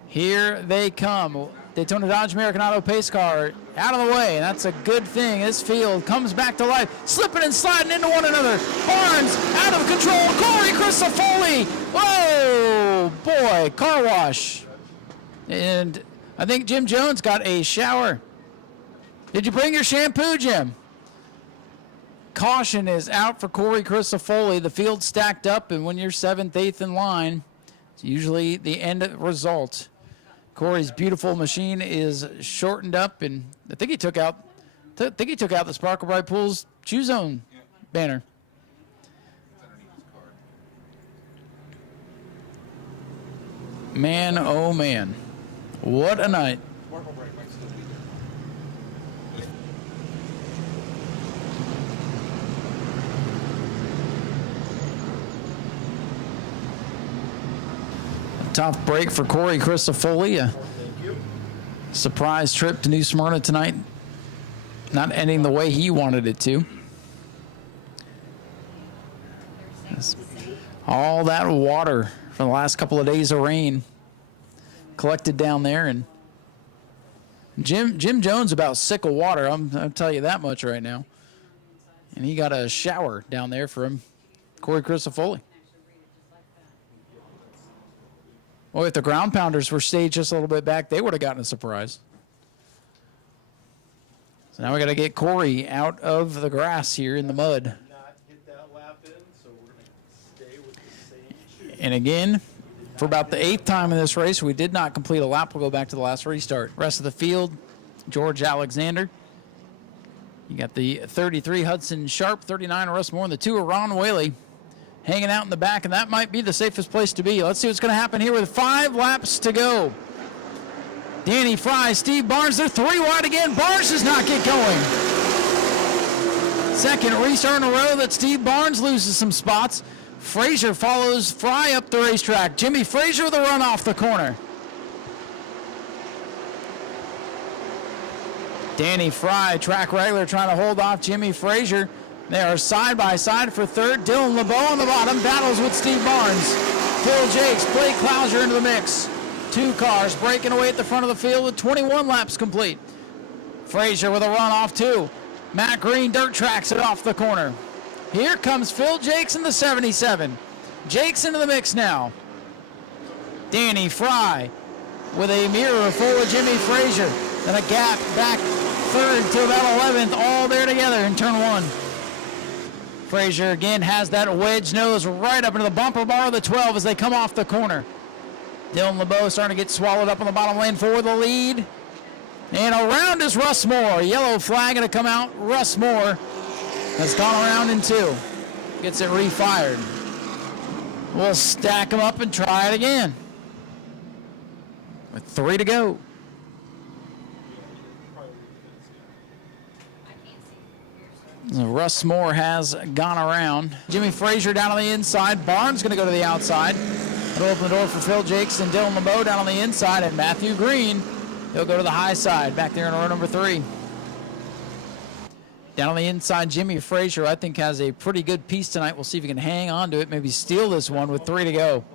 Here they come. Daytona Dodge American Auto pace car out of the way, and that's a good thing. This field comes back to life, slipping and sliding into one another. Barnes out of control. Corey Christofoli. Whoa, boy, car wash. And I think Jim Jones got a shower. Did you bring your shampoo, Jim? Caution is out for Corey Christofoli. The field's stacked up, and when you're 7th, 8th in line, it's usually the end result. Corey's beautiful machine is shortened up, and I think he took out the Sparkle Bright Pools Chew Zone banner. Man, oh man, what a night. Tough break for Corey Christofoli. A surprise trip to New Smyrna tonight. Not ending the way he wanted it to. All that water from the last couple of days of rain collected down there, and Jim Jones about sick of water. I'll tell you that much right now. And he got a shower down there for him, Corey Christofoli. Well, if the ground pounders were staged just a little bit back, they would have gotten a surprise. So now we got to get Corey out of the grass here in the mud. And again, for about the 8th time in this race, we did not complete a lap. We'll go back to the last restart. Rest of the field, George Alexander. You got the 33 Hudson Sharp, 39 Russ Moore, and the 2 are Ron Whaley hanging out in the back, and that might be the safest place to be. Let's see what's going to happen here with 5 laps to go. Danny Fry, Steve Barnes, they're 3 wide again. Barnes does not get going. Second restart in a row that Steve Barnes loses some spots. Frazier follows Fry up the racetrack. Jimmy Frazier with a run off the corner. Danny Fry, track regular, trying to hold off Jimmy Frazier. They are side by side for third. Dylan LeBeau on the bottom, battles with Steve Barnes. Phil Jakes, Blake Clouser into the mix. 2 cars breaking away at the front of the field with 21 laps complete. Frazier with a run off 2. Matt Green dirt tracks it off the corner. Here comes Phil Jakes in the 77. Jakes into the mix now. Danny Fry with a mirror full of Jimmy Frazier. And a gap back third to about 11th, all there together in turn 1. Frazier again has that wedge nose right up into the bumper bar of the 12 as they come off the corner. Dylan LeBeau starting to get swallowed up on the bottom lane for the lead. And around is Russ Moore. Yellow flag going to come out. Russ Moore has gone around in 2. Gets it refired. We'll stack them up and try it again. With 3 to go. So Russ Moore has gone around. Jimmy Frazier down on the inside. Barnes going to go to the outside. It'll open the door for Phil Jakes and Dylan LeBeau down on the inside. And Matthew Green, he'll go to the high side back there in row number 3. Down on the inside, Jimmy Frazier, I think, has a pretty good piece tonight. We'll see if he can hang on to it, maybe steal this one with 3 to go.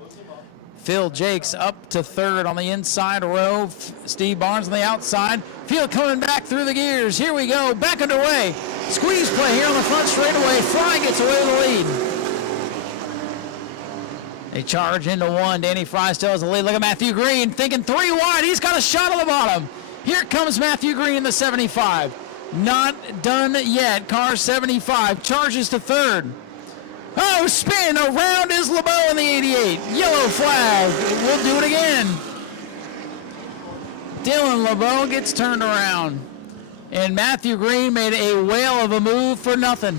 Phil Jakes up to third on the inside row. Steve Barnes on the outside. Field coming back through the gears. Here we go. Back underway. Squeeze play here on the front straightaway. Fry gets away with the lead. They charge into 1. Danny Fry still has the lead. Look at Matthew Green thinking 3 wide. He's got a shot on the bottom. Here comes Matthew Green in the 75. Not done yet. Car 75 charges to third. Oh, spin. Around is LeBeau in the 88. Yellow flag. We'll do it again. Dylan LeBeau gets turned around. And Matthew Green made a whale of a move for nothing.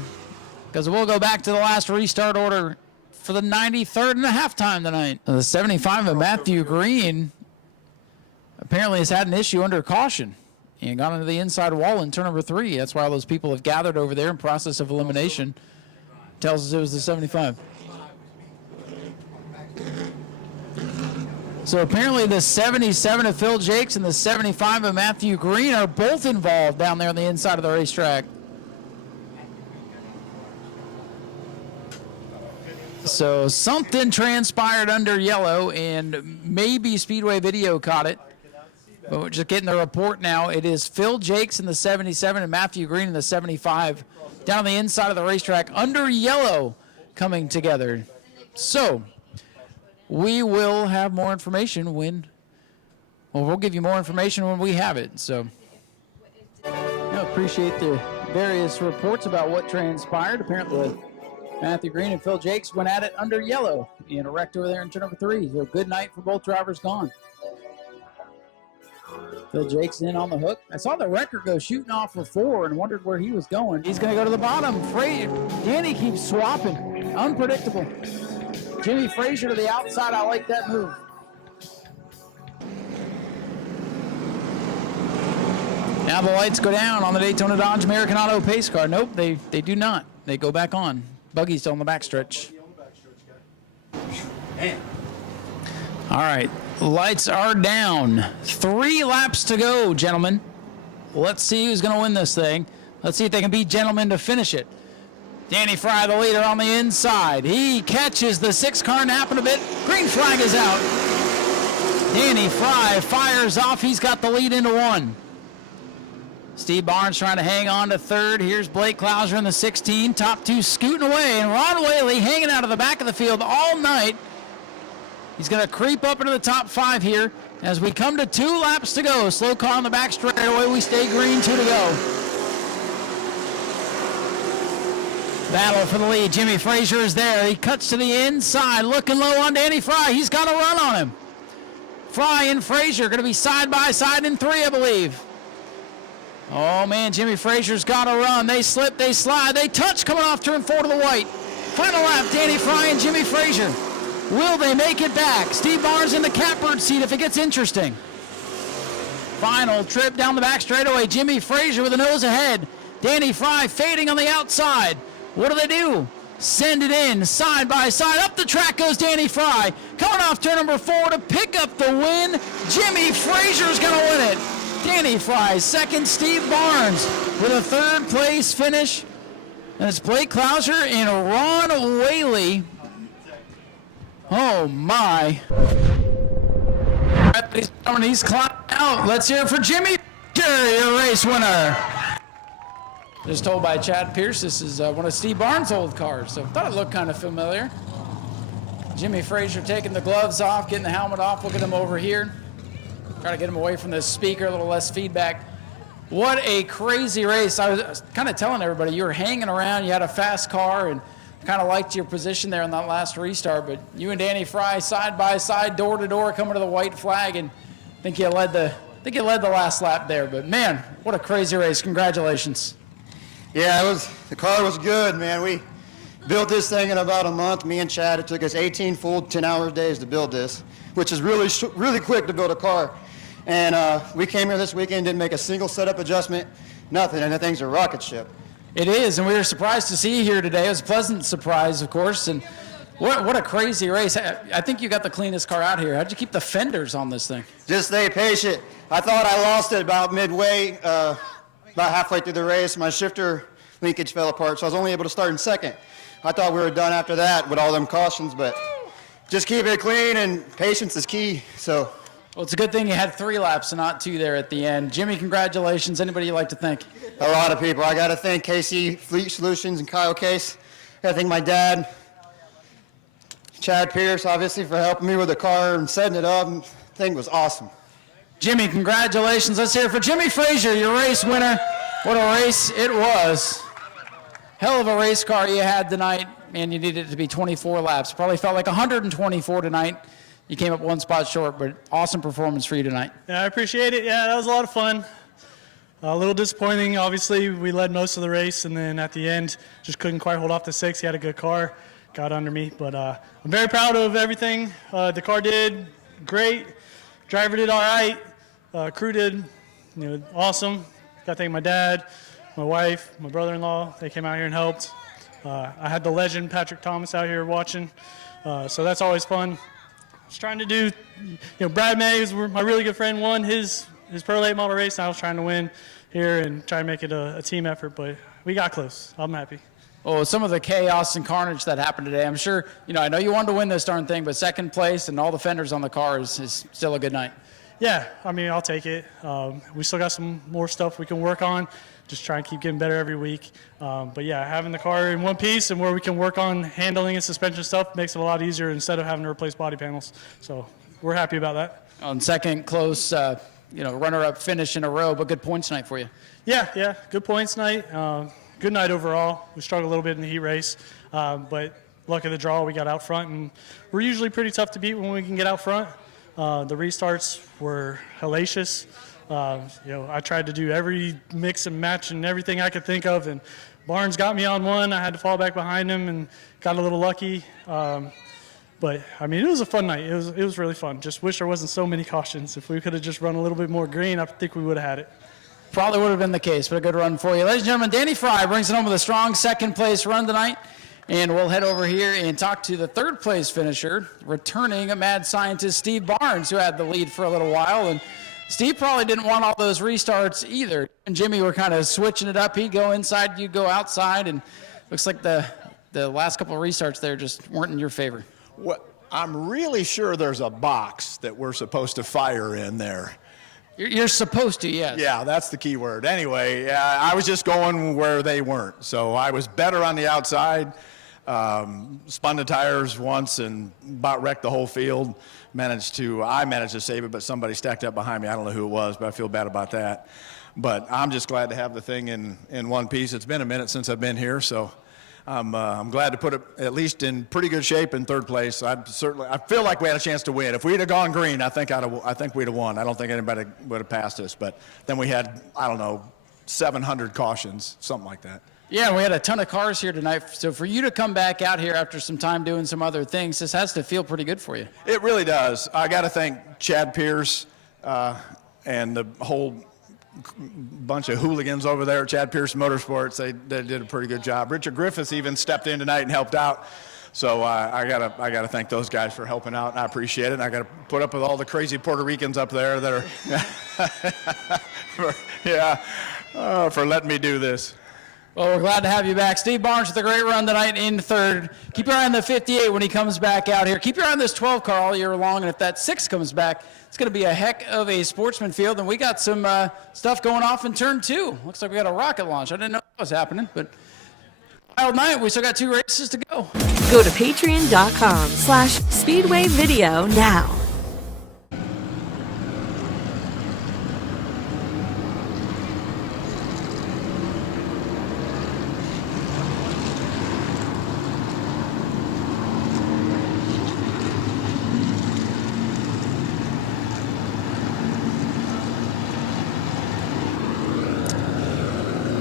Because we'll go back to the last restart order for the 93rd and a half time tonight. The 75 of Matthew Green apparently has had an issue under caution and got into the inside wall in turn number 3. That's why all those people have gathered over there in process of elimination. Tells us it was the 75. So apparently the 77 of Phil Jakes and the 75 of Matthew Green are both involved down there on the inside of the racetrack. So something transpired under yellow, and maybe Speedway Video caught it. But we're just getting the report now. It is Phil Jakes in the 77 and Matthew Green in the 75 down on the inside of the racetrack under yellow coming together. So we will have more information when, well, we'll give you more information when we have it. So I appreciate the various reports about what transpired. Apparently Matthew Green and Phil Jakes went at it under yellow and a wrecked over there in turn number 3. So good night for both drivers gone. Phil Jakes in on the hook. I saw the wrecker go shooting off for 4 and wondered where he was going. He's going to go to the bottom. Danny keeps swapping. Unpredictable. Jimmy Frazier to the outside. I like that move. Now the lights go down on the Daytona Dodge American Auto pace car. Nope, they do not. They go back on. Buggy's still on the backstretch. Man. All right, lights are down. 3 laps to go, gentlemen. Let's see who's going to win this thing. Let's see if they can beat gentlemen to finish it. Danny Fry, the leader, on the inside. He catches the 6-car napping a bit. Green flag is out. Danny Fry fires off. He's got the lead into 1. Steve Barnes trying to hang on to third. Here's Blake Clouser in the 16. Top 2 scooting away. And Ron Whaley hanging out of the back of the field all night. He's going to creep up into the top 5 here as we come to 2 laps to go. Slow car on the back straightaway. We stay green, 2 to go. Battle for the lead. Jimmy Frazier is there. He cuts to the inside, looking low on Danny Fry. He's got a run on him. Fry and Frazier going to be side by side in 3, I believe. Oh, man, Jimmy Frazier's got a run. They slip, they slide, they touch coming off turn 4 to the white. Final lap, Danny Fry and Jimmy Frazier. Will they make it back? Steve Barnes in the catbird seat if it gets interesting. Final trip down the back straightaway. Jimmy Frazier with the nose ahead. Danny Fry fading on the outside. What do? Send it in, side by side. Up the track goes Danny Fry. Coming off turn number 4 to pick up the win. Jimmy Frazier's going to win it. Danny Fry, second Steve Barnes with a third place finish. And it's Blake Clouser and Ron Whaley. Oh my. He's climbing out. Let's hear it for Jimmy, your race winner. Just told by Chad Pierce, this is one of Steve Barnes' old cars, so thought it looked kind of familiar. Jimmy Frazier taking the gloves off, getting the helmet off. We'll get him over here. Try to get him away from the speaker, a little less feedback. What a crazy race. I was kind of telling everybody, you were hanging around, you had a fast car, and kind of liked your position there on that last restart, but you and Danny Fry side by side, door to door, coming to the white flag, and I think you led the last lap there. But man, what a crazy race. Congratulations. Yeah, the car was good, man. We built this thing in about a month, me and Chad. It took us 18 full 10-hour days to build this, which is really quick to build a car. And we came here this weekend, didn't make a single setup adjustment, nothing, and the thing's a rocket ship. It is, and we were surprised to see you here today. It was a pleasant surprise, of course, and what a crazy race. I think you got the cleanest car out here. How'd you keep the fenders on this thing? Just stay patient. I thought I lost it about midway, about halfway through the race. My shifter linkage fell apart, so I was only able to start in second. I thought we were done after that with all them cautions, but just keep it clean, and patience is key. So. Well, it's a good thing you had 3 laps and not 2 there at the end. Jimmy, congratulations. Anybody you'd like to thank? A lot of people. I got to thank KC Fleet Solutions and Kyle Case. I got to thank my dad, Chad Pierce, obviously, for helping me with the car and setting it up. The thing was awesome. Jimmy, congratulations. Let's hear it for Jimmy Frazier, your race winner. What a race it was. Hell of a race car you had tonight, and you needed it to be 24 laps. Probably felt like 124 tonight. You came up 1 spot short, but awesome performance for you tonight. Yeah, I appreciate it. Yeah, that was a lot of fun. A little disappointing. Obviously, we led most of the race, and then at the end, just couldn't quite hold off the 6. He had a good car, got under me. But I'm very proud of everything. The car did great. Driver did all right. Crew did, awesome. Got to thank my dad, my wife, my brother-in-law. They came out here and helped. I had the legend Patrick Thomas out here watching, so that's always fun. I was trying to do, Brad May, who's my really good friend, won his Pro Late Model race. I was trying to win here and try to make it a team effort, but we got close. I'm happy. Oh, some of the chaos and carnage that happened today, I'm sure, I know you wanted to win this darn thing, but second place and all the fenders on the car is still a good night. Yeah, I'll take it. We still got some more stuff we can work on. Just try and keep getting better every week. But yeah, having the car in one piece and where we can work on handling and suspension stuff makes it a lot easier instead of having to replace body panels. So we're happy about that. On second close, runner-up finish in a row, but good points tonight for you. Yeah, good points tonight. Good night overall. We struggled a little bit in the heat race, but luck of the draw, we got out front, and we're usually pretty tough to beat when we can get out front. The restarts were hellacious. I tried to do every mix and match and everything I could think of, and Barnes got me on one. I had to fall back behind him and got a little lucky. But it was a fun night. It was really fun. Just wish there wasn't so many cautions. If we could have just run a little bit more green, I think we would have had it. Probably would have been the case, but a good run for you. Ladies and gentlemen, Danny Fry brings it home with a strong second place run tonight. And we'll head over here and talk to the third place finisher, returning a mad scientist, Steve Barnes, who had the lead for a little while. And Steve probably didn't want all those restarts either. And Jimmy were kind of switching it up. He'd go inside, you'd go outside. And looks like the last couple of restarts there just weren't in your favor. Well, I'm really sure there's a box that we're supposed to fire in there. You're supposed to, yes. Yeah, that's the key word. Anyway, I was just going where they weren't. So I was better on the outside. Spun the tires once and about wrecked the whole field. I managed to save it, but somebody stacked up behind me. I don't know who it was, but I feel bad about that. But I'm just glad to have the thing in one piece. It's been a minute since I've been here, so I'm glad to put it at least in pretty good shape in third place. I feel like we had a chance to win. If we'd have gone green, I think we'd have won. I don't think anybody would have passed us. But then we had 700 cautions, something like that. Yeah, we had a ton of cars here tonight. So for you to come back out here after some time doing some other things, this has to feel pretty good for you. It really does. I got to thank Chad Pierce and the whole bunch of hooligans over there at Chad Pierce Motorsports. They did a pretty good job. Richard Griffiths even stepped in tonight and helped out. So I gotta thank those guys for helping out, and I appreciate it. And I gotta put up with all the crazy Puerto Ricans up there that are, for letting me do this. Well, we're glad to have you back. Steve Barnes with a great run tonight in third. Keep your eye on the 58 when he comes back out here. Keep your eye on this 12 car all year long, and if that 6 comes back, it's going to be a heck of a Sportsman field, and we got some stuff going off in turn 2. Looks like we got a rocket launch. I didn't know that was happening, but wild night. We still got 2 races to go. Go to patreon.com/Speedway Video now.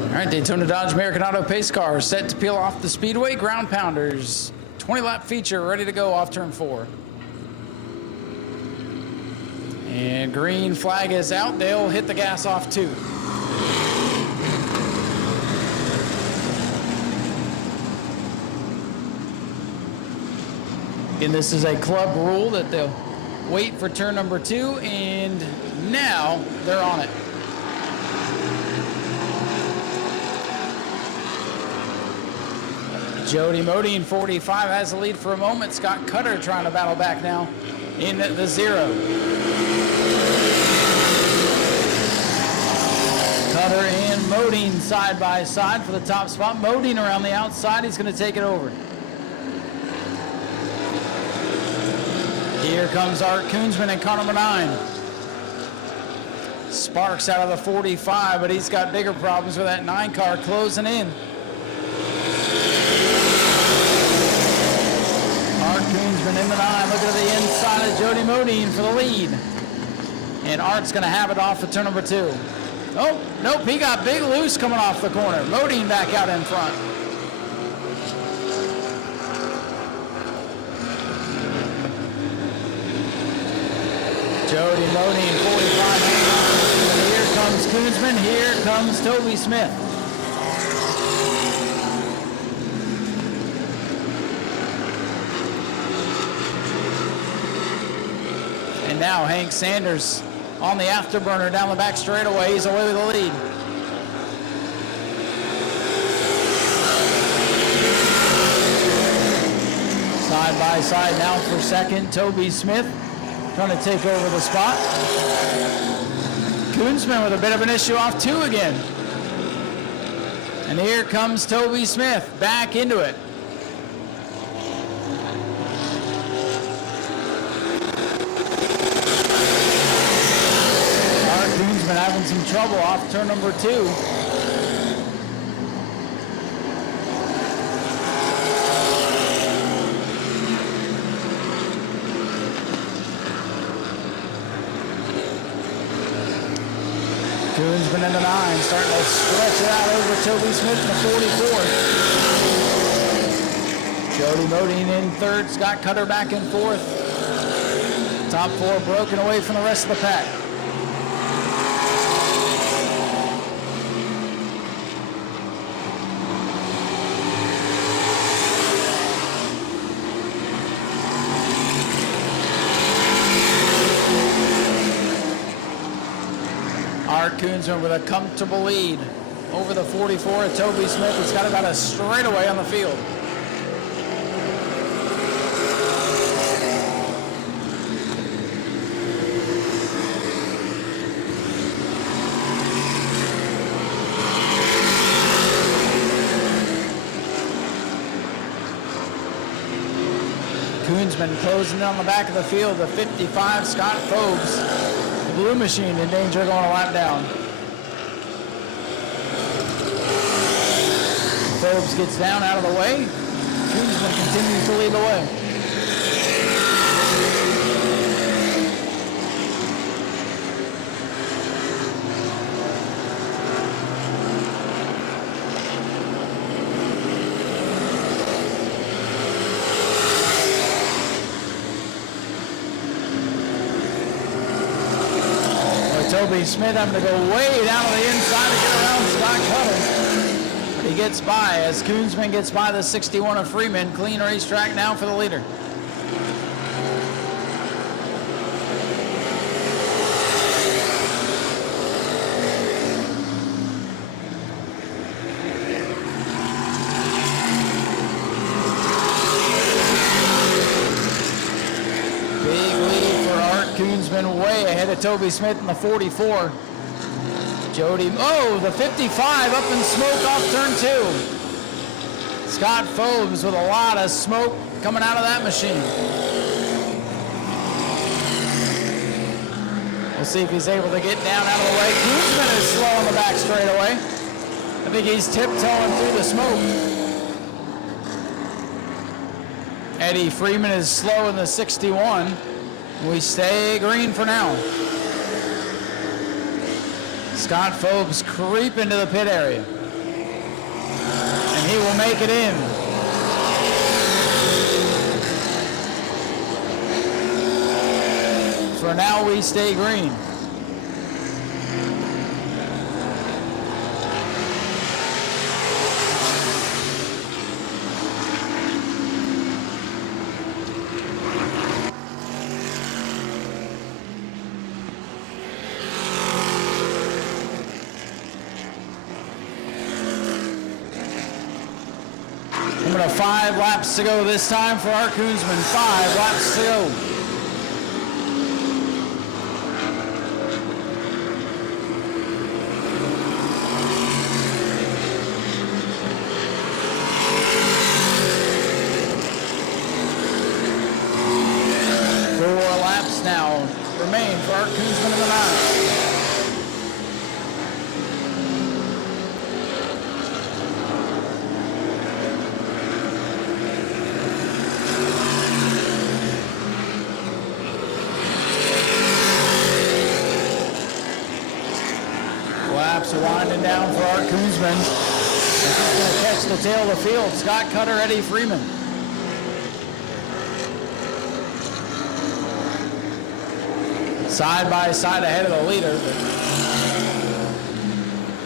All right, Daytona Dodge American Auto pace car set to peel off the Speedway. Ground pounders, 20-lap feature ready to go off turn 4. And green flag is out. They'll hit the gas off 2. And this is a club rule that they'll wait for turn number 2, and now they're on it. Jody Modine, 45, has the lead for a moment. Scott Cutter trying to battle back now in the 0. Cutter and Modine side by side for the top spot. Modine around the outside. He's going to take it over. Here comes Art Koonsman in car number 9. Sparks out of the 45, but he's got bigger problems with that 9 car closing in. Art Koonsman in the 9, looking at the inside of Jody Modine for the lead. And Art's going to have it off of turn number 2. Oh, nope, he got big loose coming off the corner. Modine back out in front. Jody Modine, 45. And here comes Koonsman, here comes Toby Smith. And now Hank Sanders on the afterburner down the back straightaway. He's away with the lead. Side by side now for second. Toby Smith trying to take over the spot. Koonsman with a bit of an issue off 2 again. And here comes Toby Smith back into it. Been having some trouble off turn number 2. Koonsman in the 9, starting to stretch it out over Toby Smith in the 44. Jody Modine in 3rd, Scott Cutter back in 4th. Top 4 broken away from the rest of the pack. Art Koonsman with a comfortable lead over the 44 of Toby Smith. He's got about a straightaway on the field. Koonsman closing in on the back of the field. The 55, Scott Forbes. The Blue Machine in danger of going a lap down. Forbes gets down out of the way. Koonsman continues to lead the way. Toby Smith having to go way down to the inside to get around Scott Cutter. But he he gets by as Koonsman gets by the 61 of Freeman. Clean racetrack now for the leader. Way ahead of Toby Smith in the 44. Jody, the 55 up in smoke off turn 2. Scott Phobes with a lot of smoke coming out of that machine. We'll see if he's able to get down out of the way. Koonsman is slow on the back straightaway. I think he's tiptoeing through the smoke. Eddie Freeman is slow in the 61. We stay green for now. Scott Phobes creep into the pit area. And he will make it in. For now, we stay green. Number 5 laps to go this time for our Koonsman. 5 laps to go. Now remain for our Koonsman in the 9. Laps winding down for our Koonsman. He's going to catch the tail of the field. Scott Cutter, Eddie Freeman. Side by side ahead of the leader.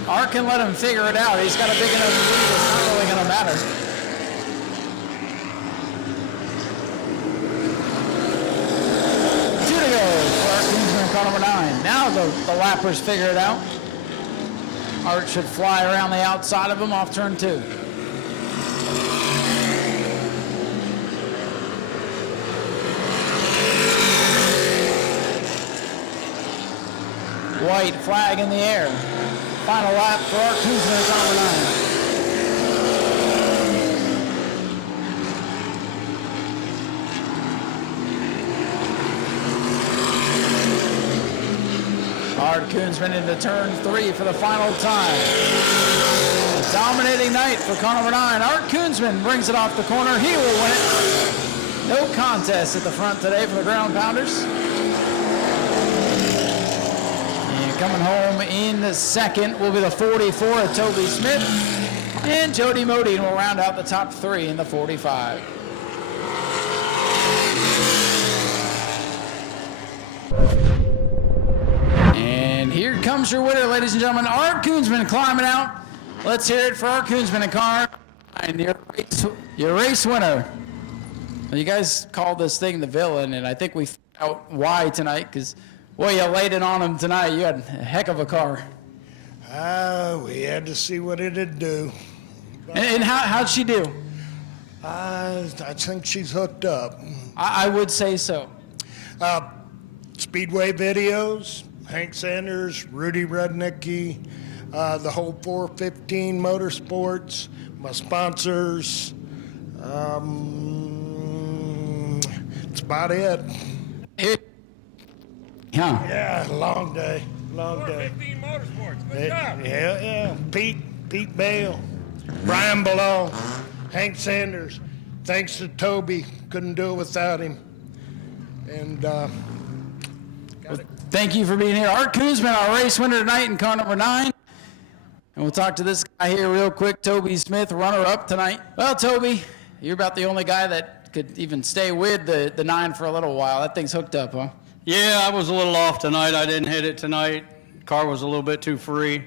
Art can let him figure it out. He's got a big enough lead. It's not really going to matter. Two to go for our Koonsman car number 9. Now the lappers figure it out. Art should fly around the outside of him off turn 2. White flag in the air. Final lap for our Koonsman car number 9. Art Koonsman into turn 3 for the final time. A dominating night for car number 9. Art Koonsman brings it off the corner. He will win it. No contest at the front today for the Ground Pounders. Coming home in the second will be the 44 of Toby Smith. And Jody Modine will round out the top 3 in the 45. And here comes your winner, ladies and gentlemen. Art Koonsman climbing out. Let's hear it for Art Koonsman in car. And your race winner. You guys called this thing the villain, and I think we found out why tonight, because well, you laid it on him tonight. You had a heck of a car. We had to see what it'd do. And how'd she do? I think she's hooked up. I would say so. Speedway videos, Hank Sanders, Rudy Rudnicki, the whole 415 Motorsports, my sponsors. That's about it. Yeah, long day. 415 Motorsports, good job. Yeah. Pete Bale, Brian Below, Hank Sanders. Thanks to Toby, couldn't do it without him. And thank you for being here. Art Koonsman, our race winner tonight in car number 9. And we'll talk to this guy here real quick, Toby Smith, runner-up tonight. Well, Toby, you're about the only guy that could even stay with the 9 for a little while. That thing's hooked up, huh? Yeah, I was a little off tonight. I didn't hit it tonight. Car was a little bit too free.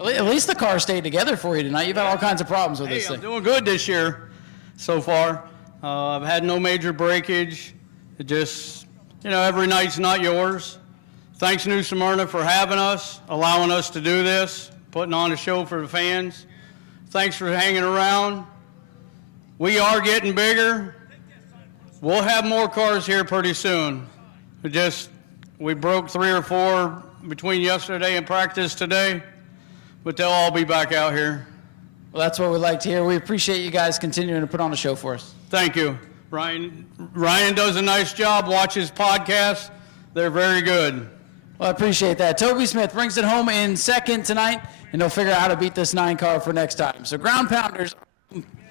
At least the car stayed together for you tonight. You've had all kinds of problems with Hey, this I'm thing. doing good this year so far. I've had no major breakage. It just, every night's not yours. Thanks, Nau Smyrna, for having us, allowing us to do this, putting on a show for the fans. Thanks for hanging around. We are getting bigger. We'll have more cars here pretty soon. We broke 3 or 4 between yesterday and practice today, but they'll all be back out here. Well, that's what we'd like to hear. We appreciate you guys continuing to put on a show for us. Thank you. Ryan does a nice job. Watch his podcasts. They're very good. Well, I appreciate that. Toby Smith brings it home in second tonight, and they'll figure out how to beat this 9 car for next time. So ground pounders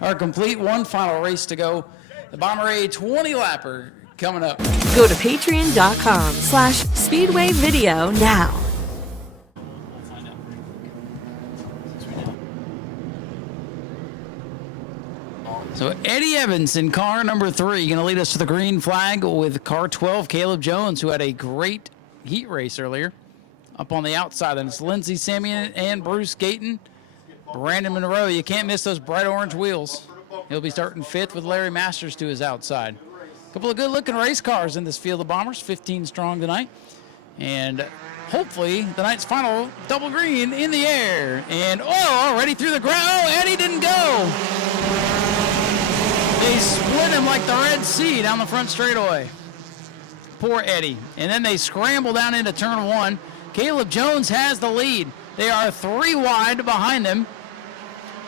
are complete. One final race to go. The Bomber A 20-lapper coming up. Go to patreon.com/Speedway Video now. So Eddie Evans in car number 3 going to lead us to the green flag with car 12, Caleb Jones, who had a great heat race earlier. Up on the outside, and it's Lindsey Samian and Bruce Gayton. Brandon Monroe, you can't miss those bright orange wheels. He'll be starting 5th with Larry Masters to his outside. A couple of good-looking race cars in this field of Bombers, 15 strong tonight. And hopefully the night's final double green in the air. And, already through the ground. Oh, Eddie didn't go. They split him like the Red Sea down the front straightaway. Poor Eddie. And then they scramble down into turn 1. Caleb Jones has the lead. They are 3 wide behind them.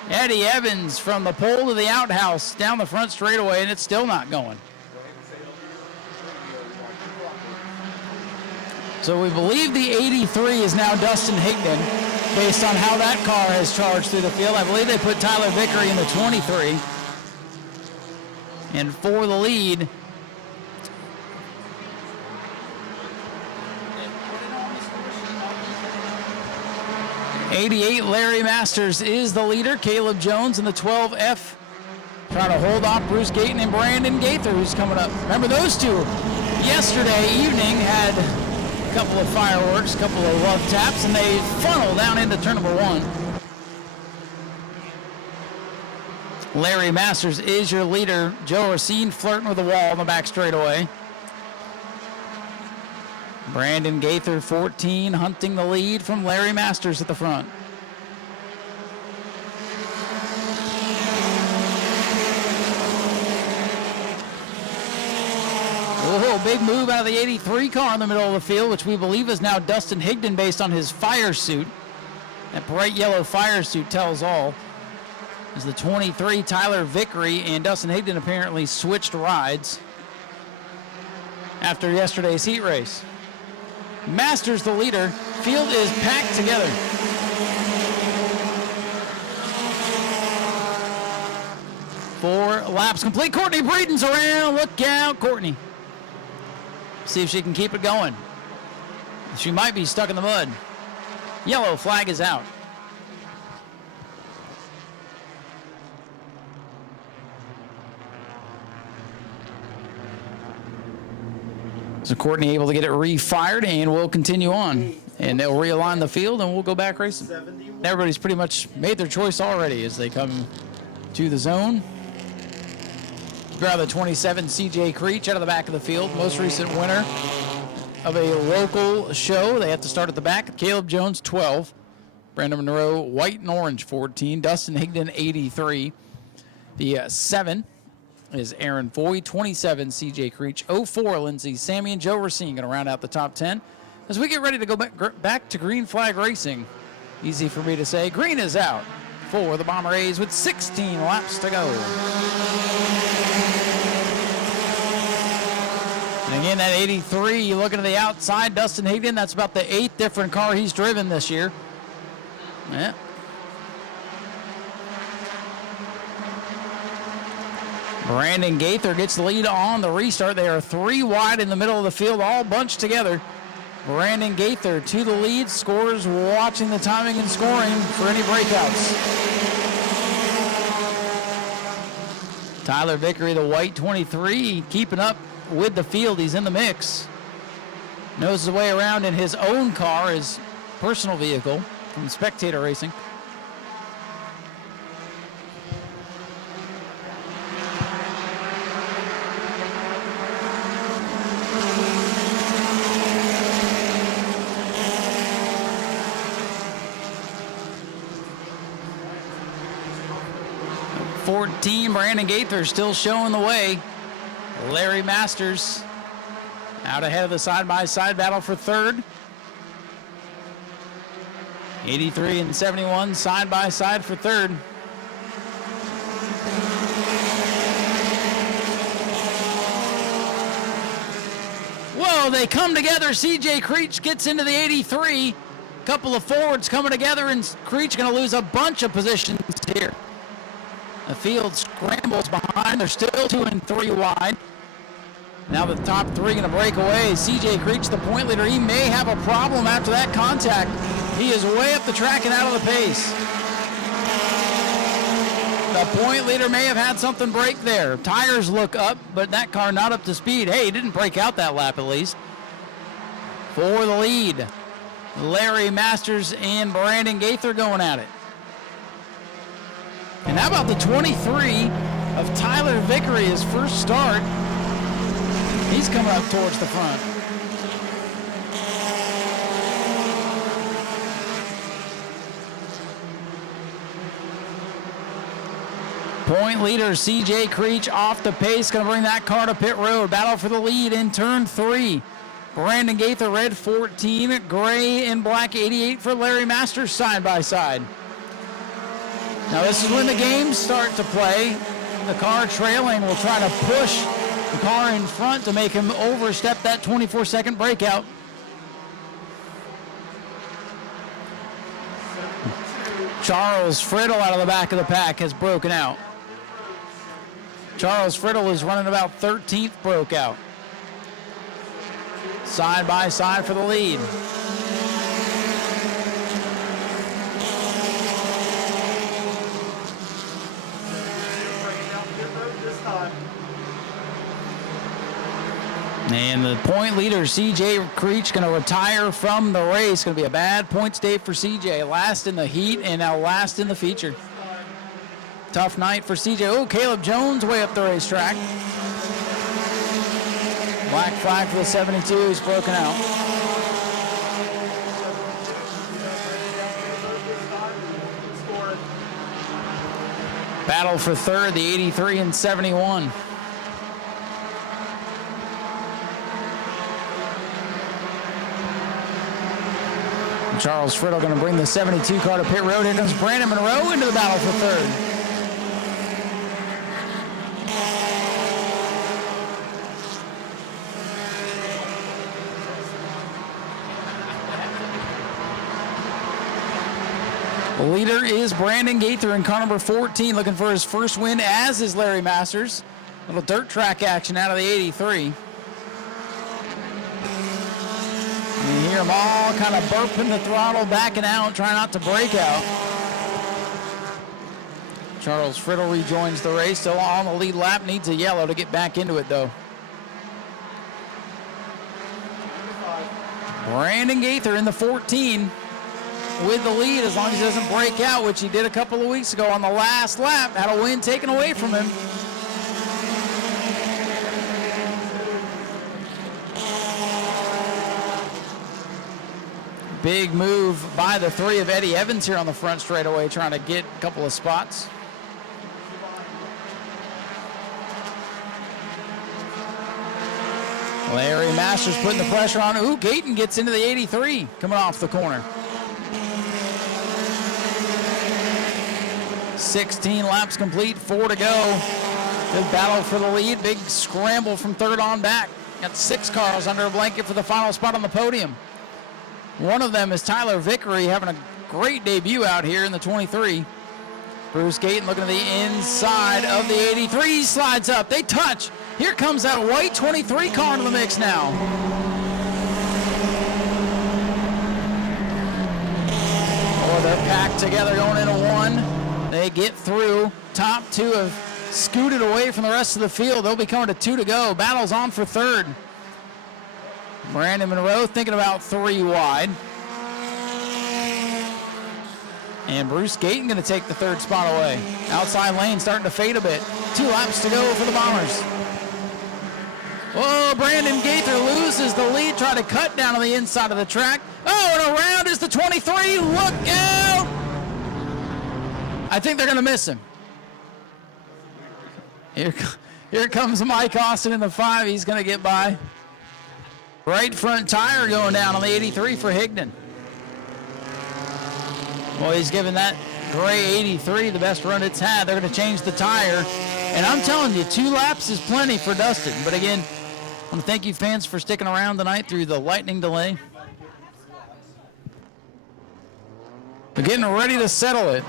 Eddie Evans from the pole to the outhouse down the front straightaway, and it's still not going. So we believe the 83 is now Dustin Higdon, based on how that car has charged through the field. I believe they put Tyler Vickery in the 23. And for the lead, '88 Larry Masters is the leader. Caleb Jones in the 12F trying to hold off Bruce Gayton and Brandon Gaither, who's coming up. Remember, those two yesterday evening had a couple of fireworks, a couple of love taps, and they funnel down into turn number 1. Larry Masters is your leader. Joe Racine flirting with the wall in the back straightaway. Brandon Gaither, 14, hunting the lead from Larry Masters at the front. Oh, big move out of the 83 car in the middle of the field, which we believe is now Dustin Higdon based on his fire suit. That bright yellow fire suit tells all. As the 23, Tyler Vickery and Dustin Higdon apparently switched rides after yesterday's heat race. Masters the leader. Field is packed together. Four laps complete. Courtney Breeden's around. Look out, Courtney. See if she can keep it going. She might be stuck in the mud. Yellow flag is out. So Courtney able to get it refired, and we'll continue on. And they'll realign the field, and we'll go back racing. Everybody's pretty much made their choice already as they come to the zone. Grab the 27, CJ Creech, out of the back of the field. Most recent winner of a local show. They have to start at the back. Caleb Jones, 12. Brandon Monroe, white and orange, 14. Dustin Higdon, 83. The 7 is Aaron Foy, 27, CJ Creech, 04, Lindsey Sammy, and Joe Racine going to round out the top 10. As we get ready to go back to green flag racing, easy for me to say, green is out for the Bomber A's with 16 laps to go. And again, that 83, you looking to the outside, Dustin Higdon, that's about the 8th different car he's driven this year. Yeah. Brandon Gaither gets the lead on the restart. They are 3 wide in the middle of the field, all bunched together. Brandon Gaither to the lead, scores watching the timing and scoring for any breakouts. Tyler Vickery, the white 23, keeping up with the field. He's in the mix. Knows his way around in his own car, his personal vehicle. from Spectator Racing. Brandon Gaither still showing the way. Larry Masters out ahead of the side-by-side battle for third. 83 and 71 side-by-side for third. Whoa, they come together. CJ Creech gets into the 83. Couple of forwards coming together, and Creech going to lose a bunch of positions here. The field scrambles behind. They're still 2 and 3 wide. Now the top three going to break away. CJ Creech, the point leader, he may have a problem after that contact. He is way up the track and out of the pace. The point leader may have had something break there. Tires look up, but that car not up to speed. Hey, he didn't break out that lap at least. For the lead, Larry Masters and Brandon Gaither going at it. And how about the 23 of Tyler Vickery, his first start? He's coming up towards the front. Point leader CJ Creech off the pace, going to bring that car to pit road. Battle for the lead in turn 3. Brandon Gaither, red 14, gray and black 88 for Larry Masters side by side. Now this is when the games start to play. The car trailing will try to push the car in front to make him overstep that 24-second breakout. Charles Friddle out of the back of the pack has broken out. Charles Friddle is running about 13th, broke out. Side by side for the lead. And the point leader, CJ Creech, going to retire from the race. Going to be a bad points day for CJ. Last in the heat and now last in the feature. Tough night for CJ. Oh, Caleb Jones way up the racetrack. Black flag for the 72. He's broken out. Battle for third, the 83 and 71. Charles Friddle going to bring the 72 car to pit road. Here comes Brandon Monroe into the battle for third. The leader is Brandon Gaither in car number 14, looking for his first win, as is Larry Masters. Little dirt track action out of the 83. You hear them all kind of burping the throttle, backing out, trying not to break out. Charles Friddle rejoins the race, still on the lead lap, needs a yellow to get back into it though. Brandon Gaither in the 14 with the lead, as long as he doesn't break out, which he did a couple of weeks ago on the last lap. Had a win taken away from him. Big move by the 3 of Eddie Evans here on the front straightaway, trying to get a couple of spots. Larry Masters putting the pressure on. Ooh, Gayton gets into the 83, coming off the corner. 16 laps complete, 4 to go. Good battle for the lead, big scramble from third on back. Got 6 cars under a blanket for the final spot on the podium. One of them is Tyler Vickery, having a great debut out here in the 23. Bruce Gayton looking at the inside of the 83. He slides up. They touch. Here comes that white 23 car into the mix now. Oh, they're packed together going into one. They get through. Top 2 have scooted away from the rest of the field. They'll be coming to 2 to go. Battle's on for third. Brandon Monroe thinking about 3 wide. And Bruce Gayton going to take the third spot away. Outside lane starting to fade a bit. 2 laps to go for the Bombers. Oh, Brandon Gaither loses the lead, trying to cut down on the inside of the track. Oh, and around is the 23. Look out! I think they're going to miss him. Here comes Mike Austin in the 5. He's going to get by. Right front tire going down on the 83 for Higdon. Well, he's given that gray 83 the best run it's had. They're going to change the tire. And I'm telling you, 2 laps is plenty for Dustin. But again, I want to thank you fans for sticking around tonight through the lightning delay. They're getting ready to settle it.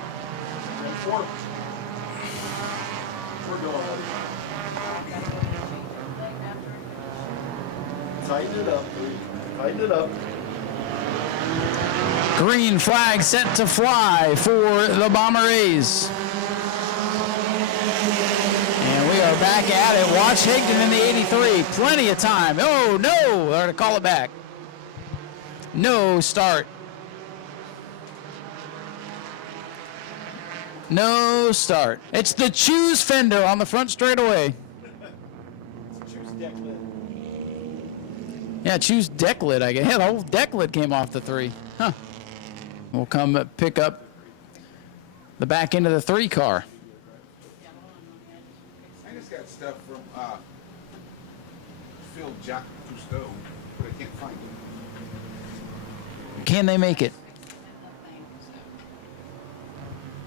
Tighten it up. Tighten it up. Green flag set to fly for the Bomber A's. And we are back at it. Watch Higdon in the 83. Plenty of time. Oh, no. They're going to call it back. No start. No start. It's the Choose fender on the front straightaway. Yeah, Choose deck lid, I guess. Yeah, the whole deck lid came off the 3. Huh. We'll come pick up the back end of the 3 car. I just got stuff from Phil Jack Cousteau, but I can't find it. Can they make it?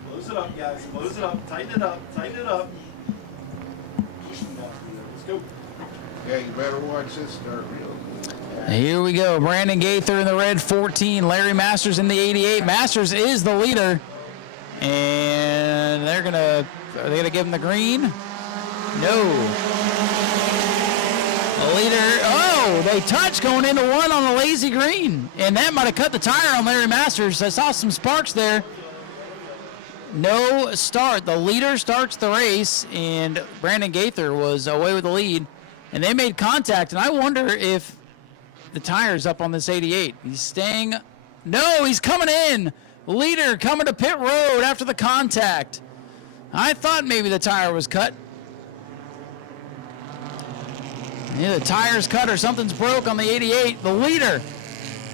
Close it up, guys. Close it up. Tighten it up. Tighten it up. Let's go. Yeah, you better watch this start real. Here we go. Brandon Gaither in the red 14. Larry Masters in the 88. Masters is the leader. And are they gonna give him the green? No. The leader, oh, they touched going into 1 on the lazy green. And that might have cut the tire on Larry Masters. I saw some sparks there. No start. The leader starts the race, and Brandon Gaither was away with the lead. And they made contact, and I wonder if the tire's up on this 88. He's staying. No, he's coming in. Leader coming to pit road after the contact. I thought maybe the tire was cut. Yeah, the tire's cut or something's broke on the 88. The leader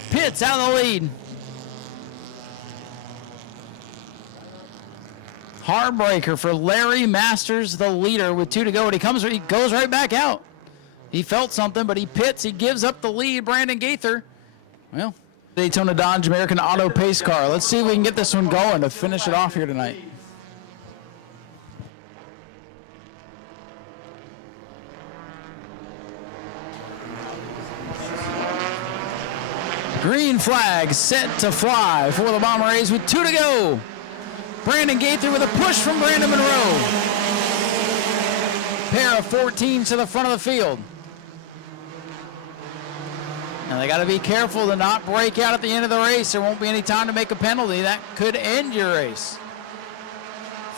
pits out of the lead. Heartbreaker for Larry Masters, the leader, with 2 to go. And he goes right back out. He felt something, but he pits. He gives up the lead. Brandon Gaither. Well, Daytona Dodge American Auto Pace car. Let's see if we can get this one going to finish it off here tonight. Green flag set to fly for the Bomber A's with 2 to go. Brandon Gaither with a push from Brandon Monroe. Pair of 14s to the front of the field. Now they got to be careful to not break out at the end of the race. There won't be any time to make a penalty. That could end your race.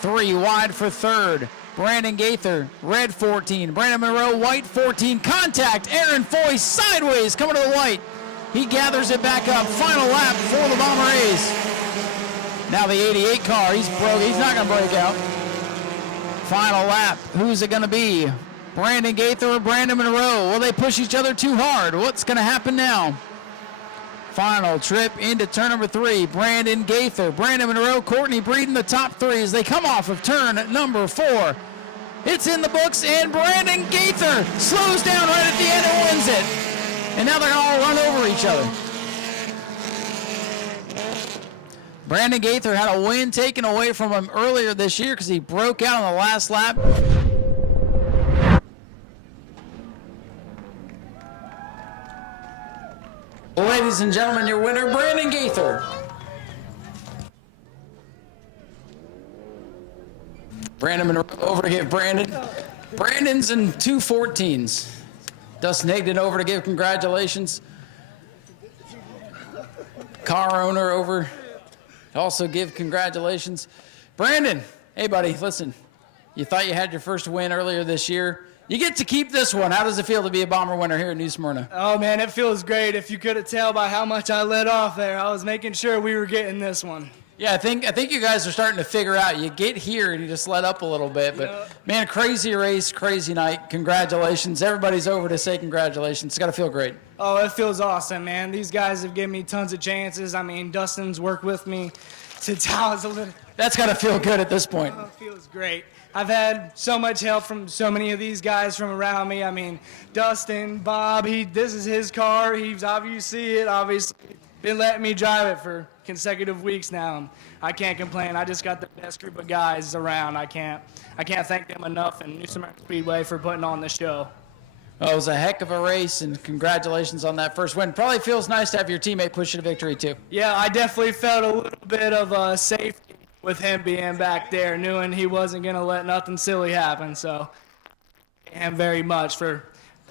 3 wide for third. Brandon Gaither, red 14. Brandon Monroe, white 14. Contact. Aaron Foy sideways coming to the white. He gathers it back up. Final lap for the Bomber A's. Now the 88 car, he's broke. He's not going to break out. Final lap. Who's it going to be? Brandon Gaither or Brandon Monroe? Will they push each other too hard? What's going to happen now? Final trip into turn number 3. Brandon Gaither, Brandon Monroe, Courtney Breeden, the top 3 as they come off of turn number 4. It's in the books, and Brandon Gaither slows down right at the end and wins it. And now they're going to all run over each other. Brandon Gaither had a win taken away from him earlier this year because he broke out on the last lap. Ladies and gentlemen, your winner, Brandon Gaither. Brandon Monroe over to give Brandon. Brandon's in 2 14s. Dustin Higdon over to give congratulations. Car owner over to also give congratulations. Brandon, hey buddy, listen. You thought you had your first win earlier this year. You get to keep this one. How does it feel to be a Bomber winner here in New Smyrna? Oh, man, it feels great. If you couldn't tell by how much I let off there, I was making sure we were getting this one. Yeah, I think you guys are starting to figure out. You get here and you just let up a little bit. But, man, crazy race, crazy night. Congratulations. Everybody's over to say congratulations. It's got to feel great. Oh, it feels awesome, man. These guys have given me tons of chances. I mean, Dustin's worked with me since I was a little. That's got to feel good at this point. Oh, it feels great. I've had so much help from so many of these guys from around me. I mean, Dustin, Bob, this is his car. He's obviously been letting me drive it for consecutive weeks now. I can't complain. I just got the best group of guys around. I can't thank them enough, and Nau Sea Speedway for putting on the show. Oh, it was a heck of a race, and congratulations on that first win. Probably feels nice to have your teammate push you to victory, too. Yeah, I definitely felt a little bit of safety with him being back there, knowing he wasn't going to let nothing silly happen. So, thank him very much for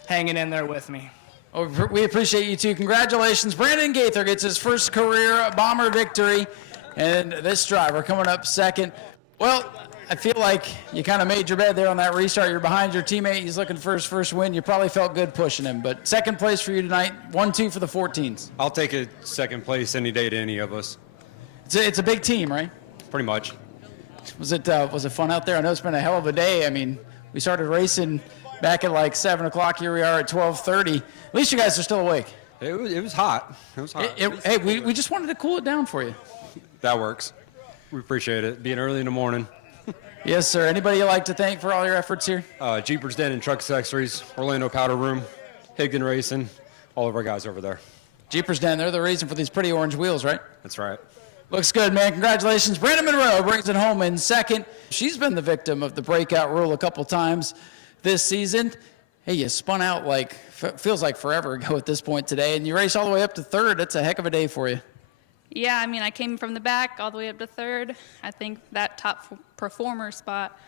hanging in there with me. Oh, we appreciate you, too. Congratulations. Brandon Gaither gets his first career Bomber victory, and this driver coming up second. Well, I feel like you kind of made your bed there on that restart. You're behind your teammate. He's looking for his first win. You probably felt good pushing him. But second place for you tonight, 1-2 for the 14s. I'll take a second place any day to any of us. It's a big team, right? Pretty much. Was it fun out there? I know it's been a hell of a day. I mean, we started racing back at like 7 o'clock. Here we are at 12:30. At least you guys are still awake. It was hot. It was hot. Hey, we just wanted to cool it down for you. That works. We appreciate it. Being early in the morning. Yes, sir. Anybody you'd like to thank for all your efforts here? Jeepers Den and Truck Accessories, Orlando Powder Room, Higdon Racing, all of our guys over there. Jeepers Den, they're the reason for these pretty orange wheels, right? That's right. Looks good, man. Congratulations. Brandon Monroe brings it home in second. She's been the victim of the breakout rule a couple times this season. Hey, you spun out like, feels like forever ago at this point today, and you raced all the way up to third. That's a heck of a day for you. Yeah, I mean, I came from the back all the way up to third. I think that top performer spot,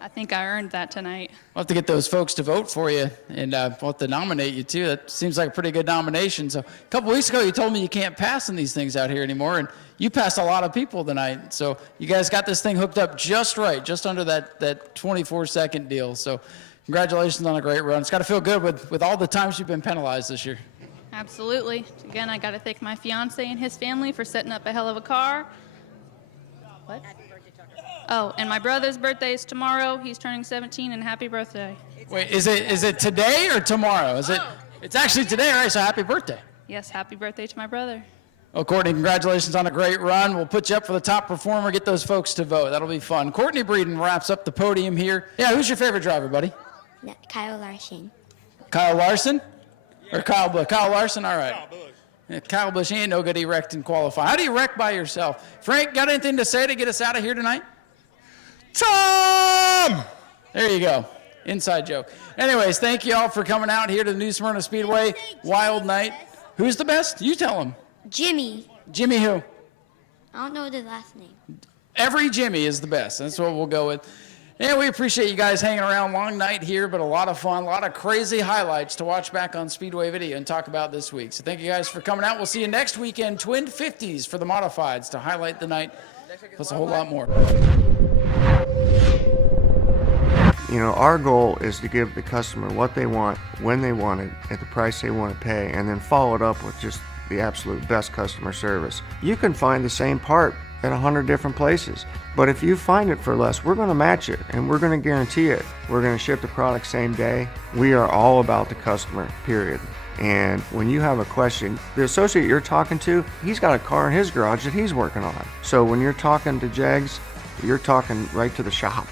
I think I earned that tonight. We'll have to get those folks to vote for you, and we'll have to nominate you, too. That seems like a pretty good nomination. So a couple weeks ago, you told me you can't pass in these things out here anymore, and you passed a lot of people tonight. So you guys got this thing hooked up just right, just under that 24-second deal. So congratulations on a great run. It's got to feel good with all the times you've been penalized this year. Absolutely. Again, I got to thank my fiance and his family for setting up a hell of a car. What? Oh, and my brother's birthday is tomorrow. He's turning 17, and happy birthday. Wait, is it today or tomorrow? It's actually today, right? So happy birthday. Yes, happy birthday to my brother. Well, Courtney, congratulations on a great run. We'll put you up for the top performer, get those folks to vote. That'll be fun. Courtney Breeden wraps up the podium here. Yeah, who's your favorite driver, buddy? Kyle Larson. Kyle Larson? Or Kyle Busch? Kyle Larson? All right. Yeah, Kyle Busch, he ain't no good. He wrecked in qualifying. How do you wreck by yourself? Frank, got anything to say to get us out of here tonight? Chum! There you go. Inside joke. Anyways, thank you all for coming out here to the New Smyrna Speedway. Wild night. Who's the best? You tell him. Jimmy. Jimmy who? I don't know the last name. Every Jimmy is the best. That's what we'll go with. And we appreciate you guys hanging around. Long night here, but a lot of fun, a lot of crazy highlights to watch back on Speedway Video and talk about this week. So thank you guys for coming out. We'll see you next weekend, Twin 50s for the Modifieds to highlight the night, plus a whole lot more. You know, our goal is to give the customer what they want, when they want it, at the price they want to pay, and then follow it up with just the absolute best customer service. You can find the same part at 100 different places, but if you find it for less, we're going to match it, and we're going to guarantee it. We're going to ship the product same day. We are all about the customer, period. And when you have a question, the associate you're talking to, he's got a car in his garage that he's working on. So when you're talking to Jags, you're talking right to the shop.